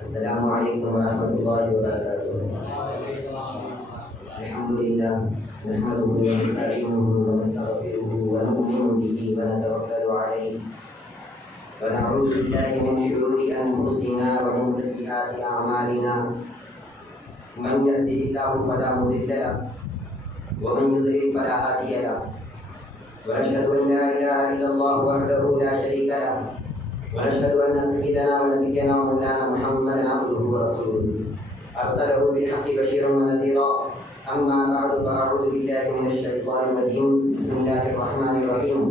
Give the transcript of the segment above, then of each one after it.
السلام علیکم ورحمۃ اللہ وبرکاتہ۔ الحمد للہ نحمده ونستعینه ونستغفره ونؤمن به ونتوکل علیہ ونعوذ باللہ من شرور انفسنا ومن سیئات اعمالنا، من یهده اللہ فلا مضل له ومن یضلل فلا هادی له، ونشهد ان لا الہ الا اللہ وحدہ لا شریک له، ونشهد أن سيدنا ونبينا ومولانا محمدا عبده ورسوله أرسله بالحق بشيرا ونذيرا، أما بعد فأعوذ بالله من الشيطان الرجيم، بسم الله الرحمن الرحيم.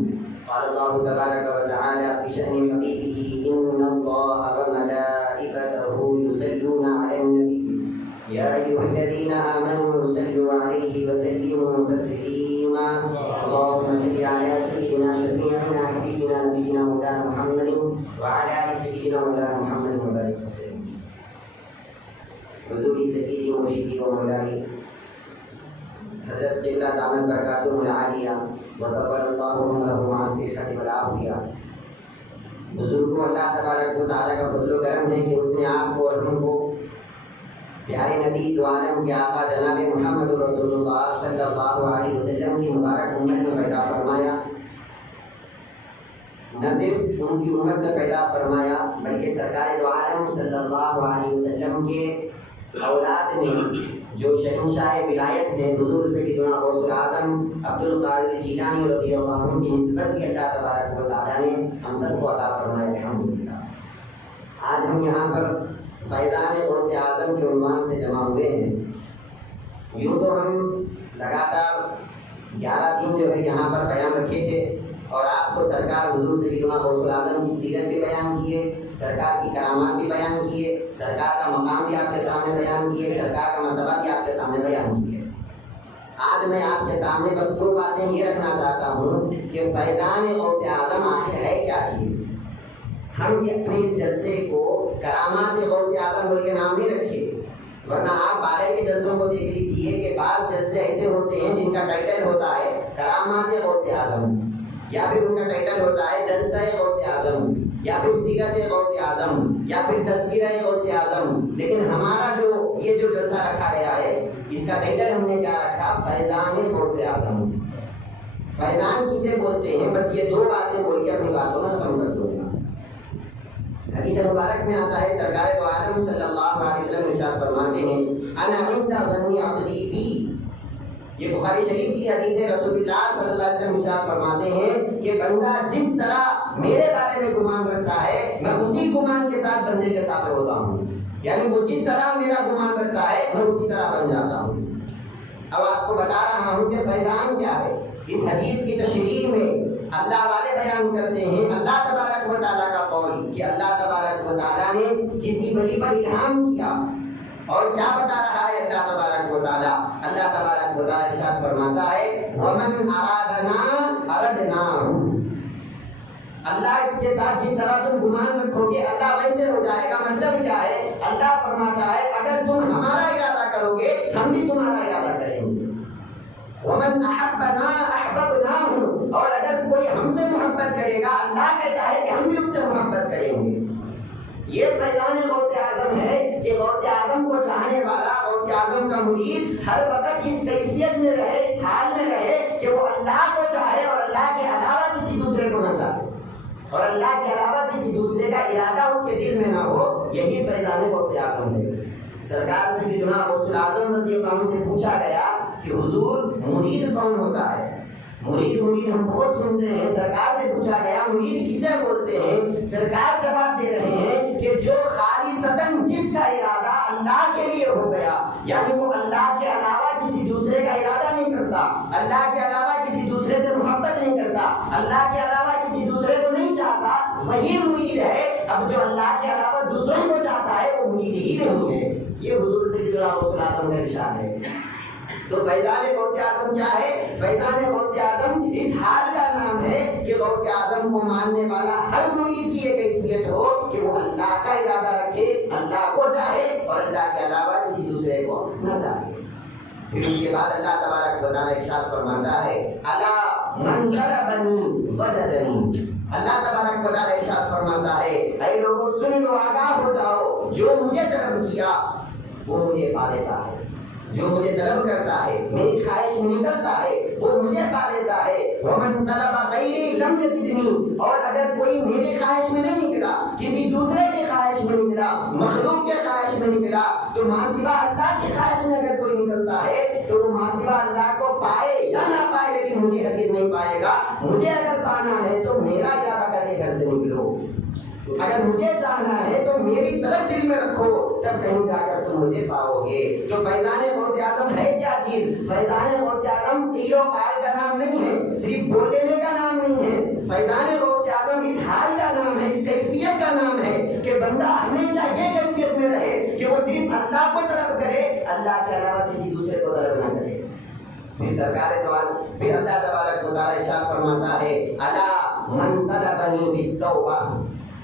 قال الله تبارك وتعالى في شأن حبيبه إن الله وملائكته يصلون على النبي يا أيها الذين آمنوا صلوا عليه وسلموا تسليما. اللهم صل على سيدنا شفيعنا حبيبنا نبينا مولانا محمد وعلى آل سيدنا مولانا محمد وبارك وسلم. حضور سیدی مرشدی و مولائی حضرت قبلہ دامت برکاتہ العالیہ وقبل اللہ عمرہ مع الصحۃ والعافیہ. بزرگوں، اللہ تبارک و تعالیٰ کا فضل و کرم ہے کہ اس نے آپ کو اور ہم کو پیارے نبی دو عالم کے آقا جناب محمد رسول اللہ صلی اللہ علیہ وسلم کی مبارک امت میں پیدا فرمایا. نہ صرف ان کی امت میں پیدا فرمایا بلکہ سرکار دو عالم صلی اللہ علیہ وسلم کے اولاد میں جو شہنشاہ ولایت ہیں حضور سیدنا غوث الاعظم عبد القادر جیلانی رضی اللہ عنہ کی نسبت بھی اللہ تبارک و تعالیٰ نے ہم سب کو عطا فرمایا. الحمدللہ. آج ہم یہاں پر فیضان غوث اعظم کے عنوان سے جمع ہوئے ہیں. یوں تو ہم لگاتار 11 دن جو ہے یہاں پر بیان رکھے تھے اور آپ کو سرکار حضور سیدنا غوث الاعظم کی سیرت بھی بیان کیے، سرکار کی کرامات بھی بیان کیے، سرکار کا مقام بھی آپ کے سامنے بیان کیے، سرکار کا مرتبہ بھی آپ کے سامنے بیان کیے. آج میں آپ کے سامنے بس 2 باتیں یہ رکھنا چاہتا ہوں کہ فیضان غوث اعظم آخر ہے کیا چیز. ہم اپنے اس جلسے کو کرامات غوث اعظم بول کے نام نہیں رکھے، ورنہ آپ باہر کے جلسوں کو دیکھ لیجیے کہ بعض جلسے ایسے ہوتے ہیں جن کا ٹائٹل ہوتا ہے کرامات غوث اعظم، یا پھر ان کا ٹائٹل ہوتا ہے جلسہ غوث اعظم، یا پھر سیرت غوث اعظم، یا پھر تذکرہ غوث اعظم. لیکن ہمارا جو یہ جو جلسہ رکھا گیا ہے اس کا ٹائٹل ہم نے کیا رکھا؟ فیضان غوث اعظم. فیضان کسے بولتے ہیں؟ بس یہ 2 باتیں بول کے اپنی باتوں میں ختم کر دوں گا. حدیث مبارک میں آتا ہے سرکار دو عالم صلی اللہ علیہ وسلم ارشاد فرماتے ہیں انا عند ظن عبدی بی. یہ بخاری شریف کی حدیث ہے. رسول اللہ صلی اللہ علیہ وسلم ارشاد فرماتے ہیں کہ بندہ جس طرح میرے بارے میں گمان رکھتا ہے میں اسی گمان کے ساتھ بندے کے ساتھ ہوتا ہوں. یعنی وہ جس طرح میرا گمان رکھتا ہے میں اسی طرح بن جاتا ہوں. اب آپ کو بتا رہا ہوں کہ فیضان کیا ہے. اس حدیث کی تشریح میں اللہ والے بیان کرتے ہیں اللہ تبارک و تعالیٰ کا قول کہ اللہ تبارک و تعالیٰ نے کسی ولی پر الہام کیا. اور کیا بتا رہا ہے اللہ تبارک و تعالیٰ؟ اللہ تبارک و تعالیٰ ارشاد فرماتا ہے وَمَنْ أَرَادَنَا أَرَدْنَاهُ. اللہ کے ساتھ جس طرح تم گمان رکھو گے اللہ ویسے ہو جائے گا. مطلب کیا ہے؟ اللہ فرماتا ہے اگر تم ہمارا ارادہ کرو گے ہم بھی تمہارا ارادہ کریں گے. وَمَنْ أَحَبَّنَا أَحْبَبْنَاهُ. اور اگر کوئی ہم سے محبت کرے گا اللہ کہتا ہے کہ ہم بھی اس سے محبت کریں گے. یہ فیضان غوث اعظم ہے کہ غوث اعظم کو چاہنے والا غوث اعظم کا مرید ہر وقت اس کیفیت میں رہے، اس حال میں رہے کہ وہ اللہ کو چاہے اور اللہ کے علاوہ کسی دوسرے کو نہ چاہے اور اللہ کے علاوہ کسی دوسرے کا ارادہ اس کے دل میں نہ ہو. یہی فیضان غوث اعظم ہے. سرکار سیدنا غوث الاعظم رضی اللہ عنہ سے پوچھا گیا کہ حضور مرید کون ہوتا ہے؟ مرید ہم بہت سنتے ہیں. سرکار سے پوچھا گیا مرید کسے بولتے ہیں؟ سرکار جواب دے رہے ہیں کہ جو خالصتاً جس کا ارادہ اللہ کے لیے ہو گیا، یعنی وہ اللہ کے علاوہ کسی دوسرے کا ارادہ نہیں کرتا، اللہ کے علاوہ کسی دوسرے سے محبت نہیں کرتا، اللہ کے علاوہ کسی دوسرے کو نہیں چاہتا، وہی مرید ہے. اب جو اللہ کے علاوہ دوسروں کو چاہتا ہے وہ مرید ہی نہیں ہے. یہ حضور سیدنا غوث الاعظم کا ارشاد ہے. تو فیضان غوث اعظم کیا ہے؟ فیضان غوث اعظم اس حال کا نام ہے کہ غوث اعظم کو ماننے والا ہر مرید کی یہ کیفیت ہو کہ وہ اللہ کا ارادہ رکھے، اللہ کو چاہے اور اللہ کے علاوہ کسی دوسرے کو نہ چاہے. پھر اس کے بعد اللہ تبارک و تعالیٰ ارشاد فرماتا ہے الا من ضربنی وجدنی. اللہ تبارک و تعالیٰ ارشاد فرماتا ہے اے لوگوں سن لو، آگاہ ہو جاؤ، جو مجھے طلب کیا وہ مجھے پا لیتا ہے، جو مجھے طلب کرتا ہے، میری خواہش میں نکلتا ہے، وہ مجھے پا لیتا ہے۔ وَمَن طَلَبَ غَيْرِي لَمْ يَجِدْنِي، اور اگر کوئی میری خواہش میں نہیں نکلا، کسی دوسرے کی خواہش میں نکلا، مخلوق کے خواہش میں نکلا، تو ماں سوا اللہ کی خواہش میں اگر کوئی نکلتا ہے تو وہ ماں سوا اللہ کو پائے یا نہ پائے، لیکن مجھے ہرگز نہیں پائے گا۔ مجھے اگر پانا ہے تو میرا ارادہ کر کے گھر سے نکلو، اگر مجھے چاہنا ہے تو میری طرف دل میں رکھو، تب کہیں جا کر تم مجھے پاؤ گے۔ تو فیضان غوث اعظم ہے کیا چیز؟ فیضان غوث اعظم تیرو کار کا نام نہیں ہے، صرف بول لینے کا نام نہیں ہے۔ فیضان غوث اعظم اس حال کا نام ہے، اس کیفیت کا نام ہے کہ بندہ ہمیشہ یہ کیفیت میں رہے کہ وہ صرف اللہ کو طلب کرے، اللہ کے علاوہ کسی دوسرے کو طلب نہ کرے۔ پھر سرکار دو عالم، پھر اللہ تبارک و تعالی ارشاد فرماتا ہے الا من طلبنی بالتوبہ،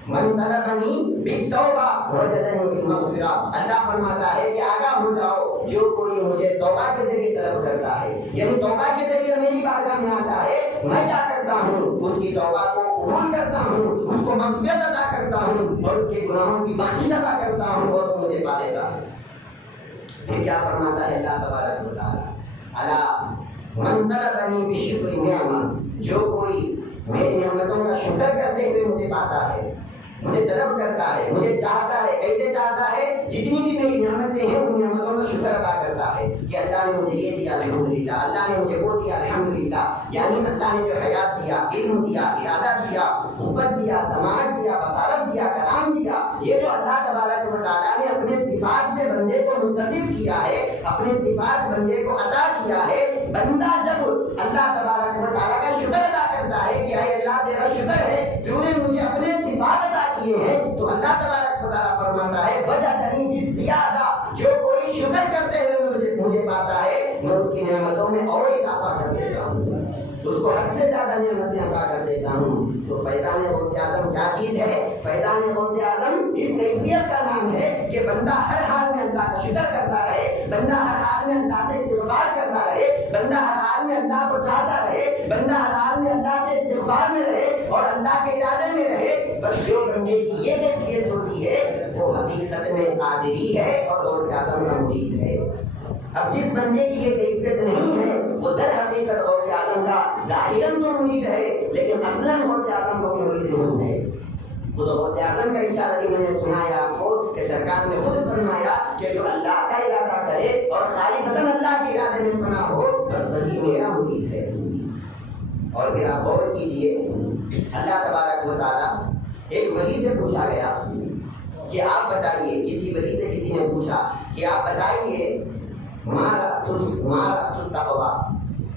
من طلبنی بالتوبہ وجدنی بالمغفرہ۔ اللہ فرماتا ہے کہ آگاہ ہو جاؤ، جو کوئی مجھے توبہ کے ذریعے طلب کرتا ہے، یعنی توبہ کے ذریعے میری بارگاہ میں آتا ہے، میں کیا کرتا ہوں؟ اس کی توبہ کو قبول کرتا ہوں، اس کو مغفرت عطا کرتا ہوں اور اس کے گناہوں کی بخشش عطا کرتا ہوں، اور وہ مجھے پا لیتا ہے۔ پھر کیا فرماتا ہے اللہ تبارک و تعالی الا من طلبنی بالشکر نعمہ، جو کوئی میری نعمتوں کا شکر کرتے ہوئے مجھے پاتا ہے، مجھے طلب کرتا ہے، مجھے چاہتا ہے، کیسے چاہتا ہے؟ جتنی بھی میری نعمتیں ہیں ان نعمتوں کا شکر ادا کرتا ہے کہ اللہ نے مجھے یہ دیا الحمدللہ، اللہ نے مجھے وہ دیا الحمدللہ، یعنی اللہ نے جو حیات دیا، علم دیا، ارادہ دیا، قوت دیا، سماعت دیا، بصارت دیا، کلام دیا، یہ جو اللہ تبارک و تعالیٰ نے اپنے صفات سے بندے کو متصف کیا ہے، اپنے صفات بندے کو عطا کیا ہے، بندہ جب اللہ تبارک و تعالیٰ کا شکر ادا کرتا ہے کہ اے اللہ تیرا شکر ہے تو نے مجھے اپنے صفات عطا کیے ہیں، تو اللہ تبارک و تعالیٰ فرماتا ہے وجدنی بالزیادہ، جو کوئی شکر کرتے ہوئے مجھے پاتا ہے میں اس کی نعمتوں میں اور اضافہ کر دیتا ہوں، اس کو حد سے زیادہ نعمتیں عطا کر دیتا ہوں۔ تو فیضان غوث اعظم کیا چیز ہے؟ فیضان غوث اعظم اس کیفیت کا نام ہے کہ بندہ ہر حال میں اللہ کا شکر کرتا رہے، بندہ ہر حال میں اللہ سے استغفار کرتا رہے، بندہ ہر حال میں اللہ کو چاہتا رہے، بندہ ہر حال میں اللہ سے استغفار میں رہے اور اللہ کے ارادے میں رہے۔ بس جو بندے کی یہ کیفیت ہوتی ہے وہ حقیقت میں قادری ہے اور غوث اعظم کا مرید ہے۔ اب جس بندے کی یہ کیفیت نہیں ہے وہ در حقیقت غوث اعظم کا ظاہراً تو مرید ہے لیکن اصلاً غوث اعظم کو مرید نہیں ہے۔ خود غوث اعظم کا ارشاد بھی میں نے سنا ہے آپ کو کہ سرکار نے خود فرمایا کہ جو اللہ کا ارادہ کرے اور خالصتاً اللہ کے ارادے میں فنا ہو بس وہی میرا مرید ہے۔ اور پھر آپ غور کیجئے، اللہ تبارک و تعالیٰ ایک ولی سے پوچھا گیا کہ آپ بتائیے، کسی ولی سے کسی نے پوچھا کہ آپ بتائیے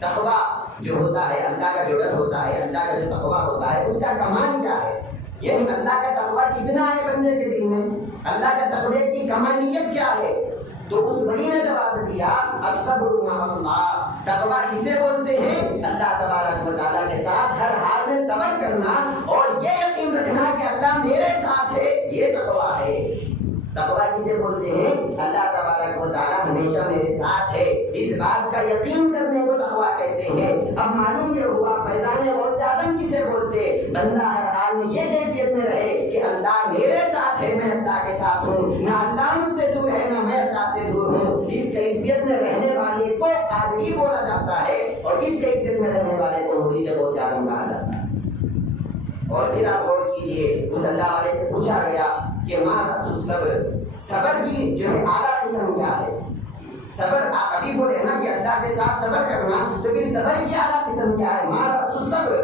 تقویٰ جو ہوتا ہے، اللہ کا جو ڈر ہوتا ہے، اللہ کا جو تقویٰ ہوتا ہے اس کا کمال کیا ہے؟ یعنی اللہ کا تقویٰ کتنا ہے بندے کے دل میں، اللہ کا تقوی کی کمالیت کیا ہے؟ تو اس ولی نے جواب دیا الصبر مع اللہ، تقویٰ اسے بولتے ہیں اللہ تبارک و تعالیٰ کے ساتھ ہر حال میں صبر کرنا اور یہ یقین رکھنا کہ اللہ میرے ساتھ ہے، یہ تقویٰ ہے۔ تقویٰ کسے بولتے ہیں؟ اللہ تبارک و تعالیٰ ہمیشہ میرے ساتھ ہے، اس بات کا یقین کرنے کو تقویٰ کہتے ہیں۔ اب معلوم یہ ہوا فیضان غوث اعظم کسے بولتے؟ بندہ ہر حال میں یہ کیفیت میں رہے کہ اللہ میرے ساتھ ہے، میں اللہ کے ساتھ ہوں، نہ اللہ مجھ سے دور ہے نہ میں اللہ سے دور ہوں۔ اس کیفیت میں رہنے والے کو قادری بولا جاتا ہے اور اس کیفیت میں رہنے والے کو مرید غوث اعظم کہا جاتا ہے۔ اور پھر آپ غور کیجئے، اس اللہ والے سے پوچھا گیا کہ ما رأس الصبر، صبر کی جو ہے اعلیٰ قسم کیا ہے؟ صبر آپ ابھی بولے نا کہ اللہ کے ساتھ صبر کرنا، تو پھر صبر کی اعلیٰ قسم کیا ہے؟ ما رأس الصبر،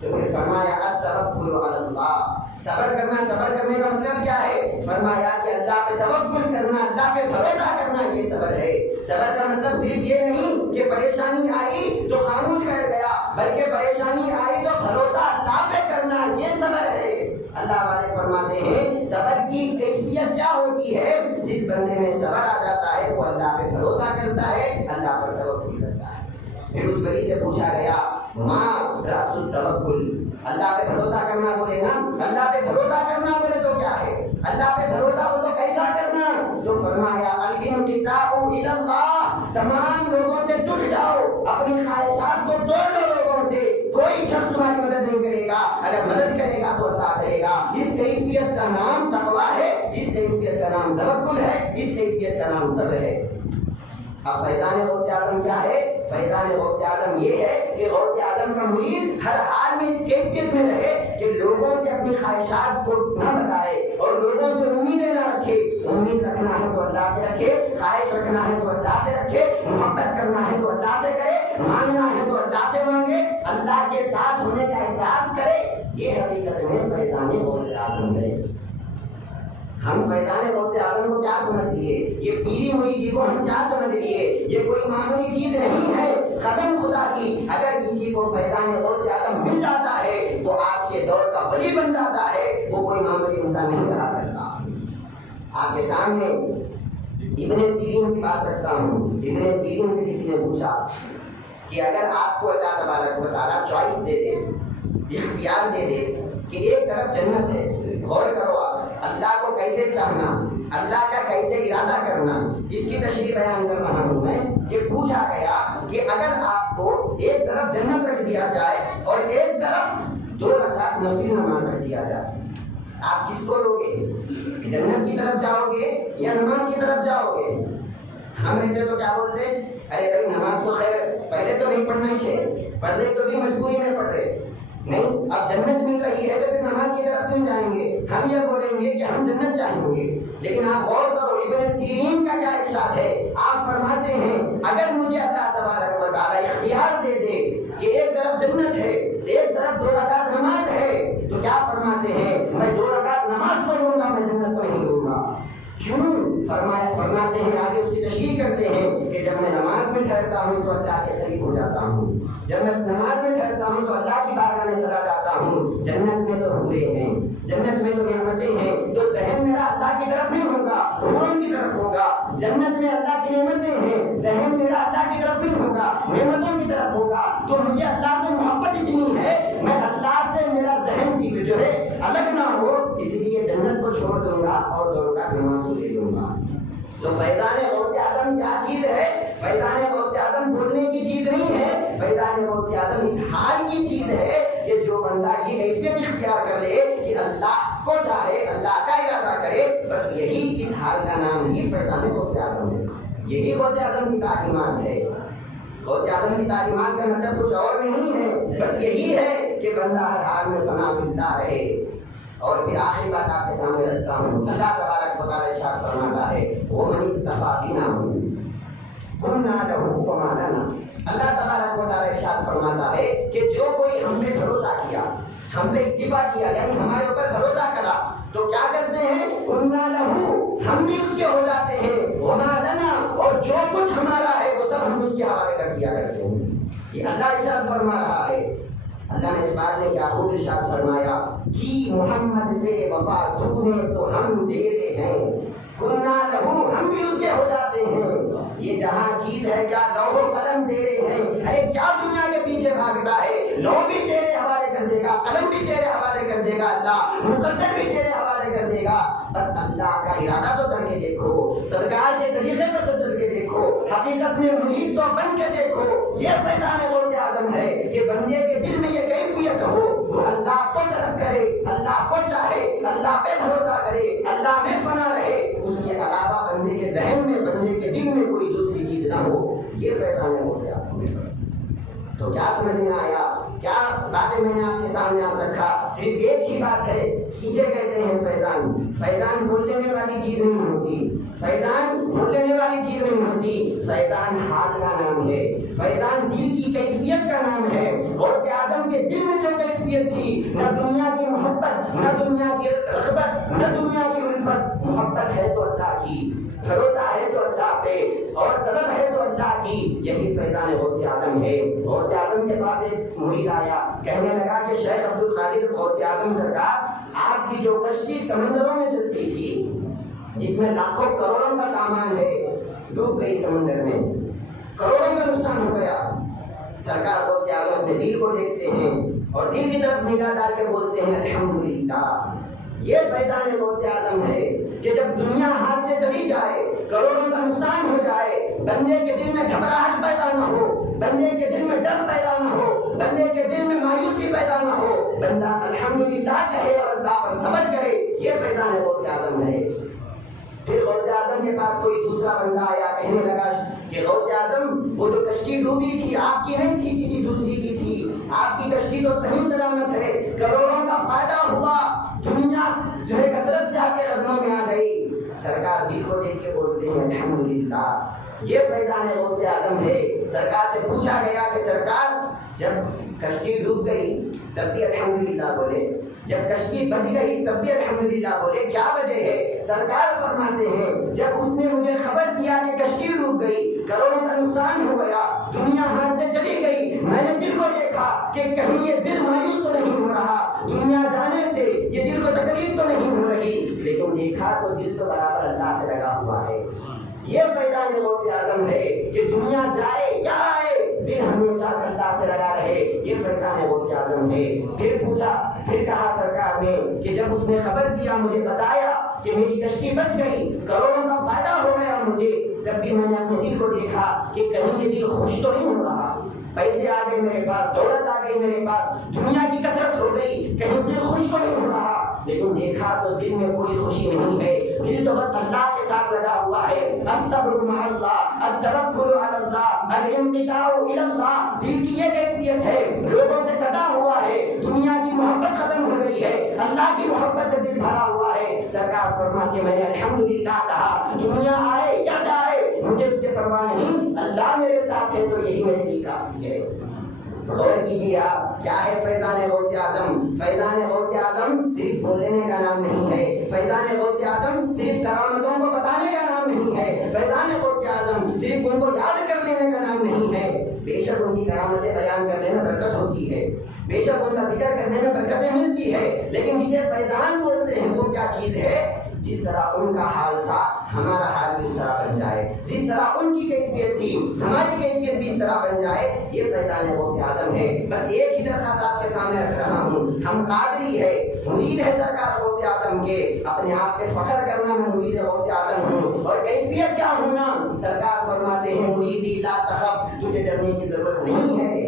تو پھر فرمایا التوکل علی اللہ، صبر کرنا، صبر کرنے کا مطلب کیا ہے؟ فرمایا کہ اللہ پہ توکل کرنا، اللہ پہ بھروسہ کرنا، یہ صبر ہے۔ صبر کا مطلب صرف یہ نہیں کہ پریشانی آئی تو خاموش بیٹھ گیا، بلکہ پریشانی آئی تو بھروسہ اللہ پہ کرنا، یہ صبر ہے۔ اللہ والے فرماتے ہیں صبر کی کیفیت کیا ہوتی ہے؟ جس بندے میں صبر آ جاتا ہے وہ اللہ پہ بھروسہ کرتا ہے، اللہ پر توکل کرتا ہے۔ پھر اس ولی سے پوچھا گیا ما رأس التوکل، اللہ پہ بھروسہ کرنا بولے نا، اللہ پہ بھروسہ کرنا بولے تو کیا ہے؟ اللہ پہ بھروسہ ہو تو کیسا کرنا؟ تو فرمایا الانقطاع الی اللہ، تمام لوگوں سے ٹوٹ جاؤ، اپنی خواہشات کو توڑ لو لوگوں سے، کوئی شخص تمہاری مدد نہیں کرے گا، اگر مدد کرے گا تو اللہ کرے گا۔ اس کیفیت کیفیت کا نام تقویٰ ہے، اس کیفیت کا نام توکل ہے، اس کیفیت کا نام صبر ہے۔ اب فیضان غوث اعظم کیا ہے؟ فیضان غوث اعظم یہ ہے کہ غوث اعظم کا مرید ہر حال میں اس کیفیت میں رہے کہ لوگوں سے اپنی خواہشات کو نہ بتائے اور لوگوں سے امیدیں نہ رکھے۔ امید رکھنا ہے تو اللہ سے رکھے، خواہش رکھنا ہے تو اللہ سے رکھے، محبت کرنا ہے تو اللہ سے کرے، مانگنا ہے تو اللہ سے مانگے، اللہ کے ساتھ ہونے کا احساس کرے۔ یہ حقیقت میں فیضان غوث اعظم ہے۔ ہم فیضان غوث اعظم کو کیا سمجھ لیے؟ یہ پیری مریدی کو ہم کیا سمجھ لیے؟ یہ کوئی معمولی چیز نہیں ہے۔ قسم خدا کی اگر کسی کو فیضان غوث اعظم مل جاتا ہے وہ آج کے دور کا ولی بن جاتا ہے، وہ کوئی معمولی انسان نہیں رہا کرتا۔ آپ کے سامنے ابن سیرین کی بات رکھتا ہوں۔ ابن سیرین سے کسی نے پوچھا کہ اگر آپ کو اللہ تبارک و تعالیٰ چوائس دے دے، اختیار دے دے کہ ایک طرف جنت ہے، غور کرو آپ اللہ کو کیسے چاہنا، اللہ کا کیسے ارادہ کرنا، اس کی تشریح بیان کر رہا ہوں میں۔ یہ پوچھا گیا کہ اگر آپ کو ایک طرف جنت رکھ دیا جائے اور ایک طرف 2 رکعت نفل نماز رکھ دیا جائے، آپ کس کو لو گے؟ جنت کی طرف جاؤ گے یا نماز کی طرف جاؤ گے؟ ہم رہتے تو کیا بولتے؟ ارے بھائی نماز تو خیر پہلے تو نہیں پڑھنا چاہیے، پڑھ رہے تو بھی مجبوری میں پڑھ رہے نہیں، اب جنت مل رہی ہے تو پھر نماز کی طرف کیوں جائیں گے؟ ہم یہ بولیں گے کہ ہم جنت چاہیں گے۔ لیکن آپ غور کرو ابن سیرین کا کیا ارشاد ہے؟ آپ فرماتے ہیں اگر مجھے اللہ تبارک و تعالیٰ اختیار دے دے کہ ایک طرف جنت ہے ایک طرف 2 رکعت نماز ہے تو کیا فرماتے ہیں؟ میں 2 رکعت نماز پڑھوں گا، میں جنت کو نہیں لوں گا۔ کیوں؟ فرماتے ہیں آگے اس کی تشریح کرتے ہیں کہ جب میں نماز میں ٹھہرتا ہوں تو اللہ کے قریب ہو جاتا ہوں، جب میں نماز میں ٹھہرتا ہوں تو اللہ کی بارگاہ میں چلا جاتا ہوں۔ جنت میں تو حوریں ہیں، جنت میں تو نعمتیں ہیں، تو ذہن میرا اللہ کی طرف نہیں ہوگا، حوروں کی طرف ہوگا۔ جنت میں اللہ کی نعمتیں ہیں، ذہن میرا اللہ کی طرف نہیں ہوگا، نعمتوں کی طرف ہوگا۔ تو مجھے اللہ سے محبت اتنی ہے میں اللہ سے میرا ذہن بھی جو ہے الگ نہ ہو، اس لیے جنت کو چھوڑ دوں گا اور 2 رکعت نماز کو لے لوں گا۔ تو فیضان غوث اعظم کیا چیز ہے؟ فیضان غوث اعظم بولنے کی چیز نہیں ہے، فیضان غوث اعظم اس حال کی چیز ہے کہ جو بندہ یہ کیفیت اختیار کر لے کہ اللہ کو چاہے، اللہ کا ارادہ کرے، بس یہی اس حال کا نام ہی فیضان غوث اعظم ہے۔ یہی غوث اعظم کی تعلیمات ہے۔ غوث اعظم کی تعلیمات کا مطلب کچھ اور نہیں ہے، بس یہی ہے کہ بندہ ہر حال میں فنا فی اللہ رہے۔ اور پھر آخری بات آپ کے سامنے رکھتا ہوں، اللہ تبارک و تعالیٰ ارشاد فرماتا ہے وَمَنِ اکْتَفَىٰ بِنَا كُنَّا لَهُ وَمَا لَنَا۔ اللہ تبارک و تعالیٰ ارشاد فرماتا ہے کہ جو کوئی ہم پہ بھروسہ کیا، ہم پہ اکتفا کیا، یعنی ہمارے اوپر بھروسہ کرا، تو کیا کرتے ہیں؟ كُنَّا لَهُ، ہم بھی اس کے ہو جاتے ہیں، وَمَا لَنَا، اور جو کچھ ہمارا ہے وہ سب ہم اس کے حوالے کر دیا کرتے ہیں۔ یہ اللہ ارشاد فرما رہا ہے۔ اللہ نے بعد نے کیا خود ارشاد فرمایا کہ محمد سے وفا تو نے تو ہم تیرے ہیں، کننا لہو، ہم بھی اس کے ہو جاتے ہیں۔ یہ جہاں چیز ہے کیا لوح و قلم تیرے ہیں، ارے کیا دنیا کے پیچھے بھاگتا ہے؟ لوح بھی تیرے حوالے کر دے گا، قلم بھی تیرے حوالے کر دے گا اللہ، مقدر بھی تیرے حوالے کر دے گا۔ بس اللہ کا ارادہ تو کر کے دیکھو، سرکار کے طریقے پر تو چل کے دیکھو، حقیقت میں مرید تو بن کے دیکھو۔ یہ فیضان غوث اعظم ہے کہ بندے کے دل میں یہ کیفیت ہو، وہ اللہ کو طلب کرے، اللہ کو چاہے، اللہ پہ بھروسہ کرے، اللہ میں فنا رہے، اس کے علاوہ بندے کے ذہن میں، بندے کے دل میں کوئی دوسری چیز نہ ہو۔ یہ فیضان غوث اعظم ہے۔ تو کیا سمجھ میں آیا؟ کیا باتیں میں نے آپ کے سامنے آپ رکھا؟ صرف ایک ہی بات ہے، کسے کہتے ہیں فیضان؟ فیضان بول لینے والی چیز نہیں ہوتی، فیضان بول لینے والی چیز نہیں ہوتی، فیضان حال کا نام ہے، فیضان دل کی کیفیت کا نام ہے۔ غوث اعظم کے دل میں جو کیفیت تھی، نہ دنیا کی محبت، نہ دنیا کی رغبت، نہ دنیا کی الفت، محبت ہے تو اللہ کی، بھروسہ ہے تو اللہ پہ، اور طلب ہے تو اللہ کی، یہی فیضان غوث اعظم ہے۔ غوث اعظم کے پاس ایک مرید آیا، کہنے لگا کہ شیخ عبد القادر غوث اعظم سرکار، آپ کی جو کشتی سمندروں میں چلتی تھی، جس میں لاکھوں کروڑوں کا سامان ہے، ڈوب گئی سمندر میں، کروڑوں کا نقصان ہو گیا۔ سرکار غوث اعظم اپنے دل کو دیکھتے ہیں اور دل کی طرف نگاہ ڈال کے بولتے ہیں الحمدللہ۔ یہ فیضان غوث اعظم ہے کہ جب دنیا ہاتھ سے چلی جائے، کروڑوں کا نقصان ہو جائے، بندے کے دل میں گھبراہٹ پیدا نہ ہو، بندے کے دل میں ڈر پیدا نہ ہو، بندے کے دل میں مایوسی پیدا نہ ہو، بندہ الحمدللہ کہے اور اللہ پر صبر کرے۔ یہ اعظم ہے. پھر غوث اعظم کے پاس کوئی دوسرا بندہ آیا, کہنے لگا کہ غوث اعظم وہ جو کشتی ڈوبی تھی آپ کی نہیں تھی, کسی دوسری کی تھی. آپ کی کشتی تو صحیح سلامت ہے, کروڑوں کا فائدہ ہوا, دنیا جو ہے کثرت سے آپ کے قدموں میں آ گئی. سرکار دل کو دیکھ کے بولتے ہیں الحمدللہ, یہ فیضان غوث اعظم ہے. سرکار سے پوچھا گیا کہ سرکار جب کشتی ڈوب گئی تب بھی الحمدللہ بولے, جب کشتی بچ گئی تب بھی الحمدللہ بولے, کیا وجہ ہے؟ سرکار فرماتے ہیں جب اس نے مجھے خبر دیا کہ کشتی ڈوب گئی, کروڑوں کا نقصان ہو گیا, دنیا ہاتھ سے چلی گئی, میں نے دل کو دیکھا کہ کہیں یہ دل مایوس تو نہیں ہو رہا, دنیا جانے سے یہ دل کو تکلیف تو نہیں ہو رہی, لیکن دیکھا تو دل تو برابر اللہ سے لگا ہوا ہے. یہ فیضان غوث اعظم ہے کہ دنیا جائے یا آئے دل ہمیشہ اللہ سے لگا رہے, یہ فیضان غوث اعظم ہے. پھر کہا سرکار نے کہ جب اس نے خبر دیا, مجھے بتایا کہ میری کشتی بچ گئی, کروڑوں کا فائدہ ہو گیا مجھے, تب بھی میں نے اپنے دل کو دیکھا کہ کہیں یہ دل خوش تو نہیں ہو رہا, پیسے آ گئے میرے پاس, دولت آ گئی میرے پاس, دنیا کی کثرت ہو گئی, کہیں دل خوش تو نہیں ہو رہا, لیکن دیکھا تو دل میں کوئی خوشی نہیں ہے, دل تو بس اللہ کے ساتھ لگا ہوا ہے. الصبر مع اللہ, التوکل علی اللہ, الانقطاع الی اللہ, دل کی یہ کیفیت ہے, لوگوں سے کٹا ہوا ہے, دنیا کی محبت ختم ہو گئی ہے, اللہ کی محبت سے دل بھرا ہوا ہے. سرکار فرماتے میں نے الحمدللہ کہا, دنیا آئے یا جائے مجھے اس سے پرواہ نہیں, اللہ میرے ساتھ ہے تو یہی میرے لیے کافی ہے. غور کیجیے آپ, کیا ہے فیضان غوث اعظم؟ فیضان غوث اعظم صرف بولنے کا نام نہیں ہے, فیضان غوث اعظم صرف کرامتوں کو بتانے کا نام نہیں ہے, فیضان غوث اعظم صرف ان کو یاد کر لینے کا نام نہیں ہے. بے شک ان کی کرامتیں بیان کرنے میں برکت ہوتی ہے, بے شک ان کا ذکر کرنے میں برکتیں ملتی ہے, لیکن جسے فیضان بولتے ہیں وہ کیا چیز ہے؟ جس طرح ان کا حال تھا ہمارا حال بھی اس طرح بن جائے, جس طرح ان کی کیفیت تھی ہماری کیفیت بھی اس طرح بن جائے, یہ فیضان غوث اعظم ہے. بس ایک ہی درخواست آپ کے سامنے رکھ رہا ہوں, ہم قادری ہے, مرید ہے سرکار غوث اعظم کے, اپنے آپ پہ فخر کرنا میں مرید غوث اعظم ہوں, اور کیفیت کیا ہونا؟ سرکار فرماتے ہیں مریدی لا تخف, تجھے ڈرنے کی ضرورت نہیں ہے.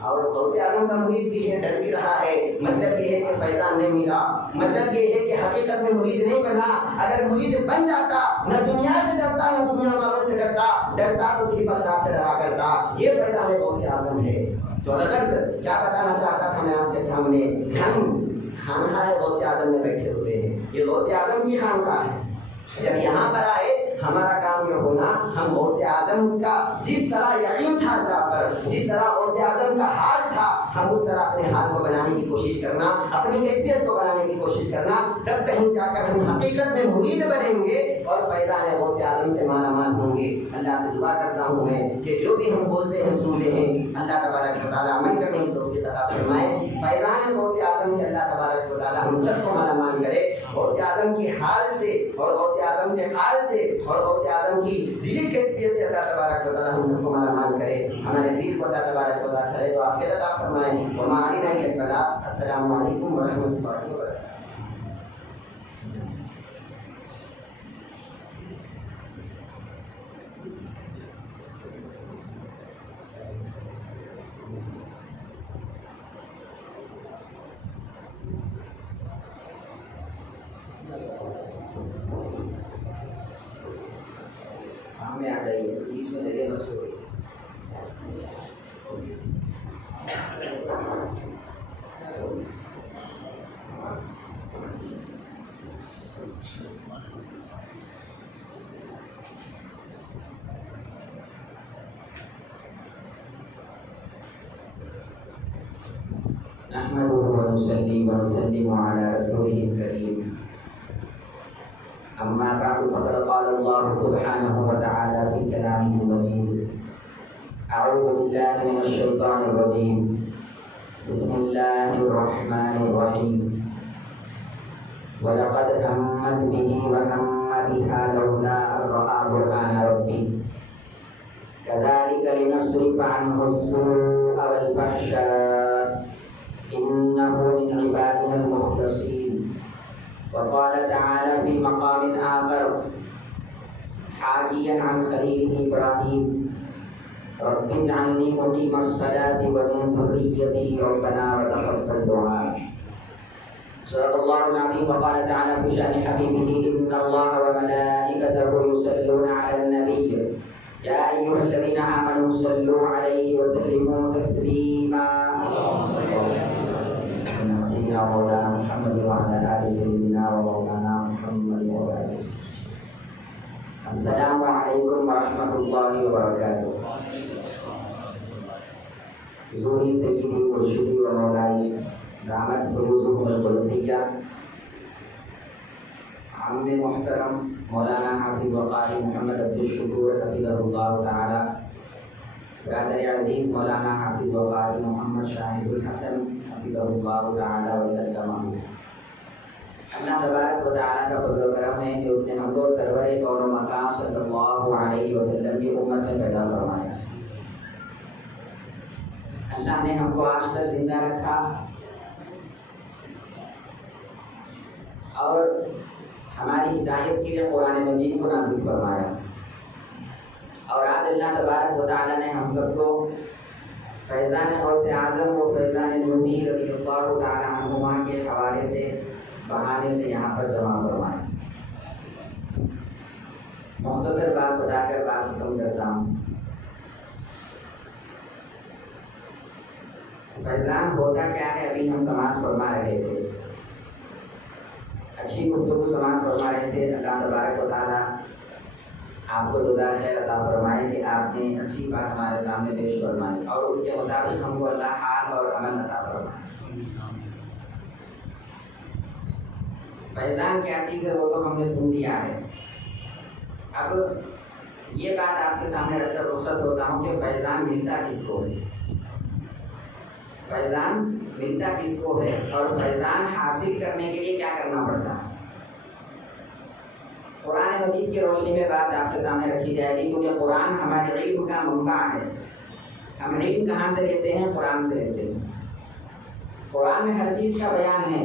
اور غوث اعظم کا مرید بھی ہے, ڈر بھی رہا ہے, مطلب یہ ہے کہ فیضان نہیں ملا, مطلب یہ ہے کہ حقیقت میں مرید نہیں بنا. اگر مرید بن جاتا نہ دنیا سے ڈرتا نہ دنیا والوں سے ڈرتا تو صرف اللہ سے ڈرا کرتا. یہ فیضان غوث اعظم ہے. تو الغرض کیا بتانا چاہتا تھا میں آپ کے سامنے, ہم خانقاہ غوث اعظم میں بیٹھے ہوئے ہیں, یہ غوث اعظم کی خانقاہ ہے. جب یہاں پر آئے ہمارا کام یہ ہونا, ہم غوث اعظم کا جس طرح یقین تھا اللہ پر, جس طرح غوث اعظم کا حال تھا, ہم اس طرح اپنے حال کو بنانے کی کوشش کرنا, اپنی کیفیت کو بنانے کی کوشش کرنا, تب کہیں جا کر ہم حقیقت میں مرید بنیں گے اور فیضان غوث اعظم سے مالا مال ہوں گے. اللہ سے دعا کرتا ہوں میں کہ جو بھی ہم بولتے ہیں سنتے ہیں, اللہ تبارک و تعالیٰ عمل کرنے کی توفیق عطا فرمائے. فیضان غوث اعظم سے اللہ تبارک و تعالیٰ ہم سب کو مالا مال کرے. غوث اعظم کی حال سے اور غوث اعظم کے قال سے اور غوث اعظم کی دلی کیفیت سے اللہ تبارک و تعالیٰ ہم سب کو مالا مال کرے. ہمارے پیر کو اللہ تبارک و تعالیٰ صحت و عافیت عطا فرمائے. وما علینا الا البلاغ. السلام علیکم ورحمۃ اللہ وبرکاتہ. سامنے آ جائیے, بیچ میں جگہ مت چھوڑیے. نحمده ونصلي ونسلم على رسوله الكريم. أما بعد فقد قال الله سبحانه وتعالى في كلامه المجيد: أعوذ بالله من الشيطان الرجيم. بسم الله الرحمن الرحيم. ولقد همت به وهم بها لولا أن رأى برهان ربه كذلك لنصرف عنه السوء والفحشاء إنه من عبادنا المخلصين. وقال تعالى في مقام آخر حاكيا عن خليله إبراهيم: رب اجعلني مقيم الصلاة ومن ذريتي ربنا وتقبل دعاء. صدق الله العظيم. وقال تعالى في شأن حبيبه: إن الله وملائكته يصلون على النبي يا أيها الذين آمنوا صلوا عليه وسلموا تسليما. سيدنا مولانا محمد وعلى آل سيدنا ومولانا محمد وعلى آله. السلام علیکم ورحمۃ اللہ وبرکاتہ. زوری سیدی مرشدی و مولائی دامت فروزہ القدسیہ عم محترم مولانا حافظ وقاری محمد عبدالشکور حفظہ اللہ تعالی، برادر عزیز مولانا حافظ وقاری محمد شاہد الحسن حفظہ اللہ تعالی وسلم. اللہ تبارک و تعالیٰ کا فضل و کرم ہے کہ اس نے ہم کو سرور کون و مکان صلی اللہ علیہ وسلم کی امت میں پیدا فرمایا. اللہ نے ہم کو آج تک زندہ رکھا اور ہماری ہدایت کے لیے قرآن مجید کو نازل فرمایا. اور آج اللہ تبارک و تعالیٰ نے ہم سب کو فیضان غوث اعظم و فیضان نوری رضی اللہ تعالیٰ عنہما کے حوالے سے بہانے سے یہاں پر جمع فرمائے. مختصر بات بتا کر بات ختم کرتا ہوں. فیضان ہوتا کیا ہے ابھی ہم سماعت فرما رہے تھے، اچھی گفتگو سماعت فرما رہے تھے. اللہ تبارک و تعالیٰ آپ کو جزائے خیر عطا فرمائے کہ آپ نے اچھی بات ہمارے سامنے پیش فرمائی اور اس کے مطابق ہم کو اللہ حال اور عمل عطا فرمائے. فیضان کیا چیز ہے وہ تو ہم نے سن لیا ہے. اب یہ بات آپ کے سامنے رکھ کر رخصت ہوتا ہوں کہ فیضان ملتا کس کو ہے، فیضان ملتا کس کو ہے اور فیضان حاصل کرنے کے لیے کیا کرنا پڑتا ہے. قرآن مجید کی روشنی میں بات آپ کے سامنے رکھی جائے گی کیونکہ قرآن ہمارے علم کا منبع ہے. ہم علم کہاں سے لیتے ہیں؟ قرآن سے لیتے ہیں. قرآن میں ہر چیز کا بیان ہے.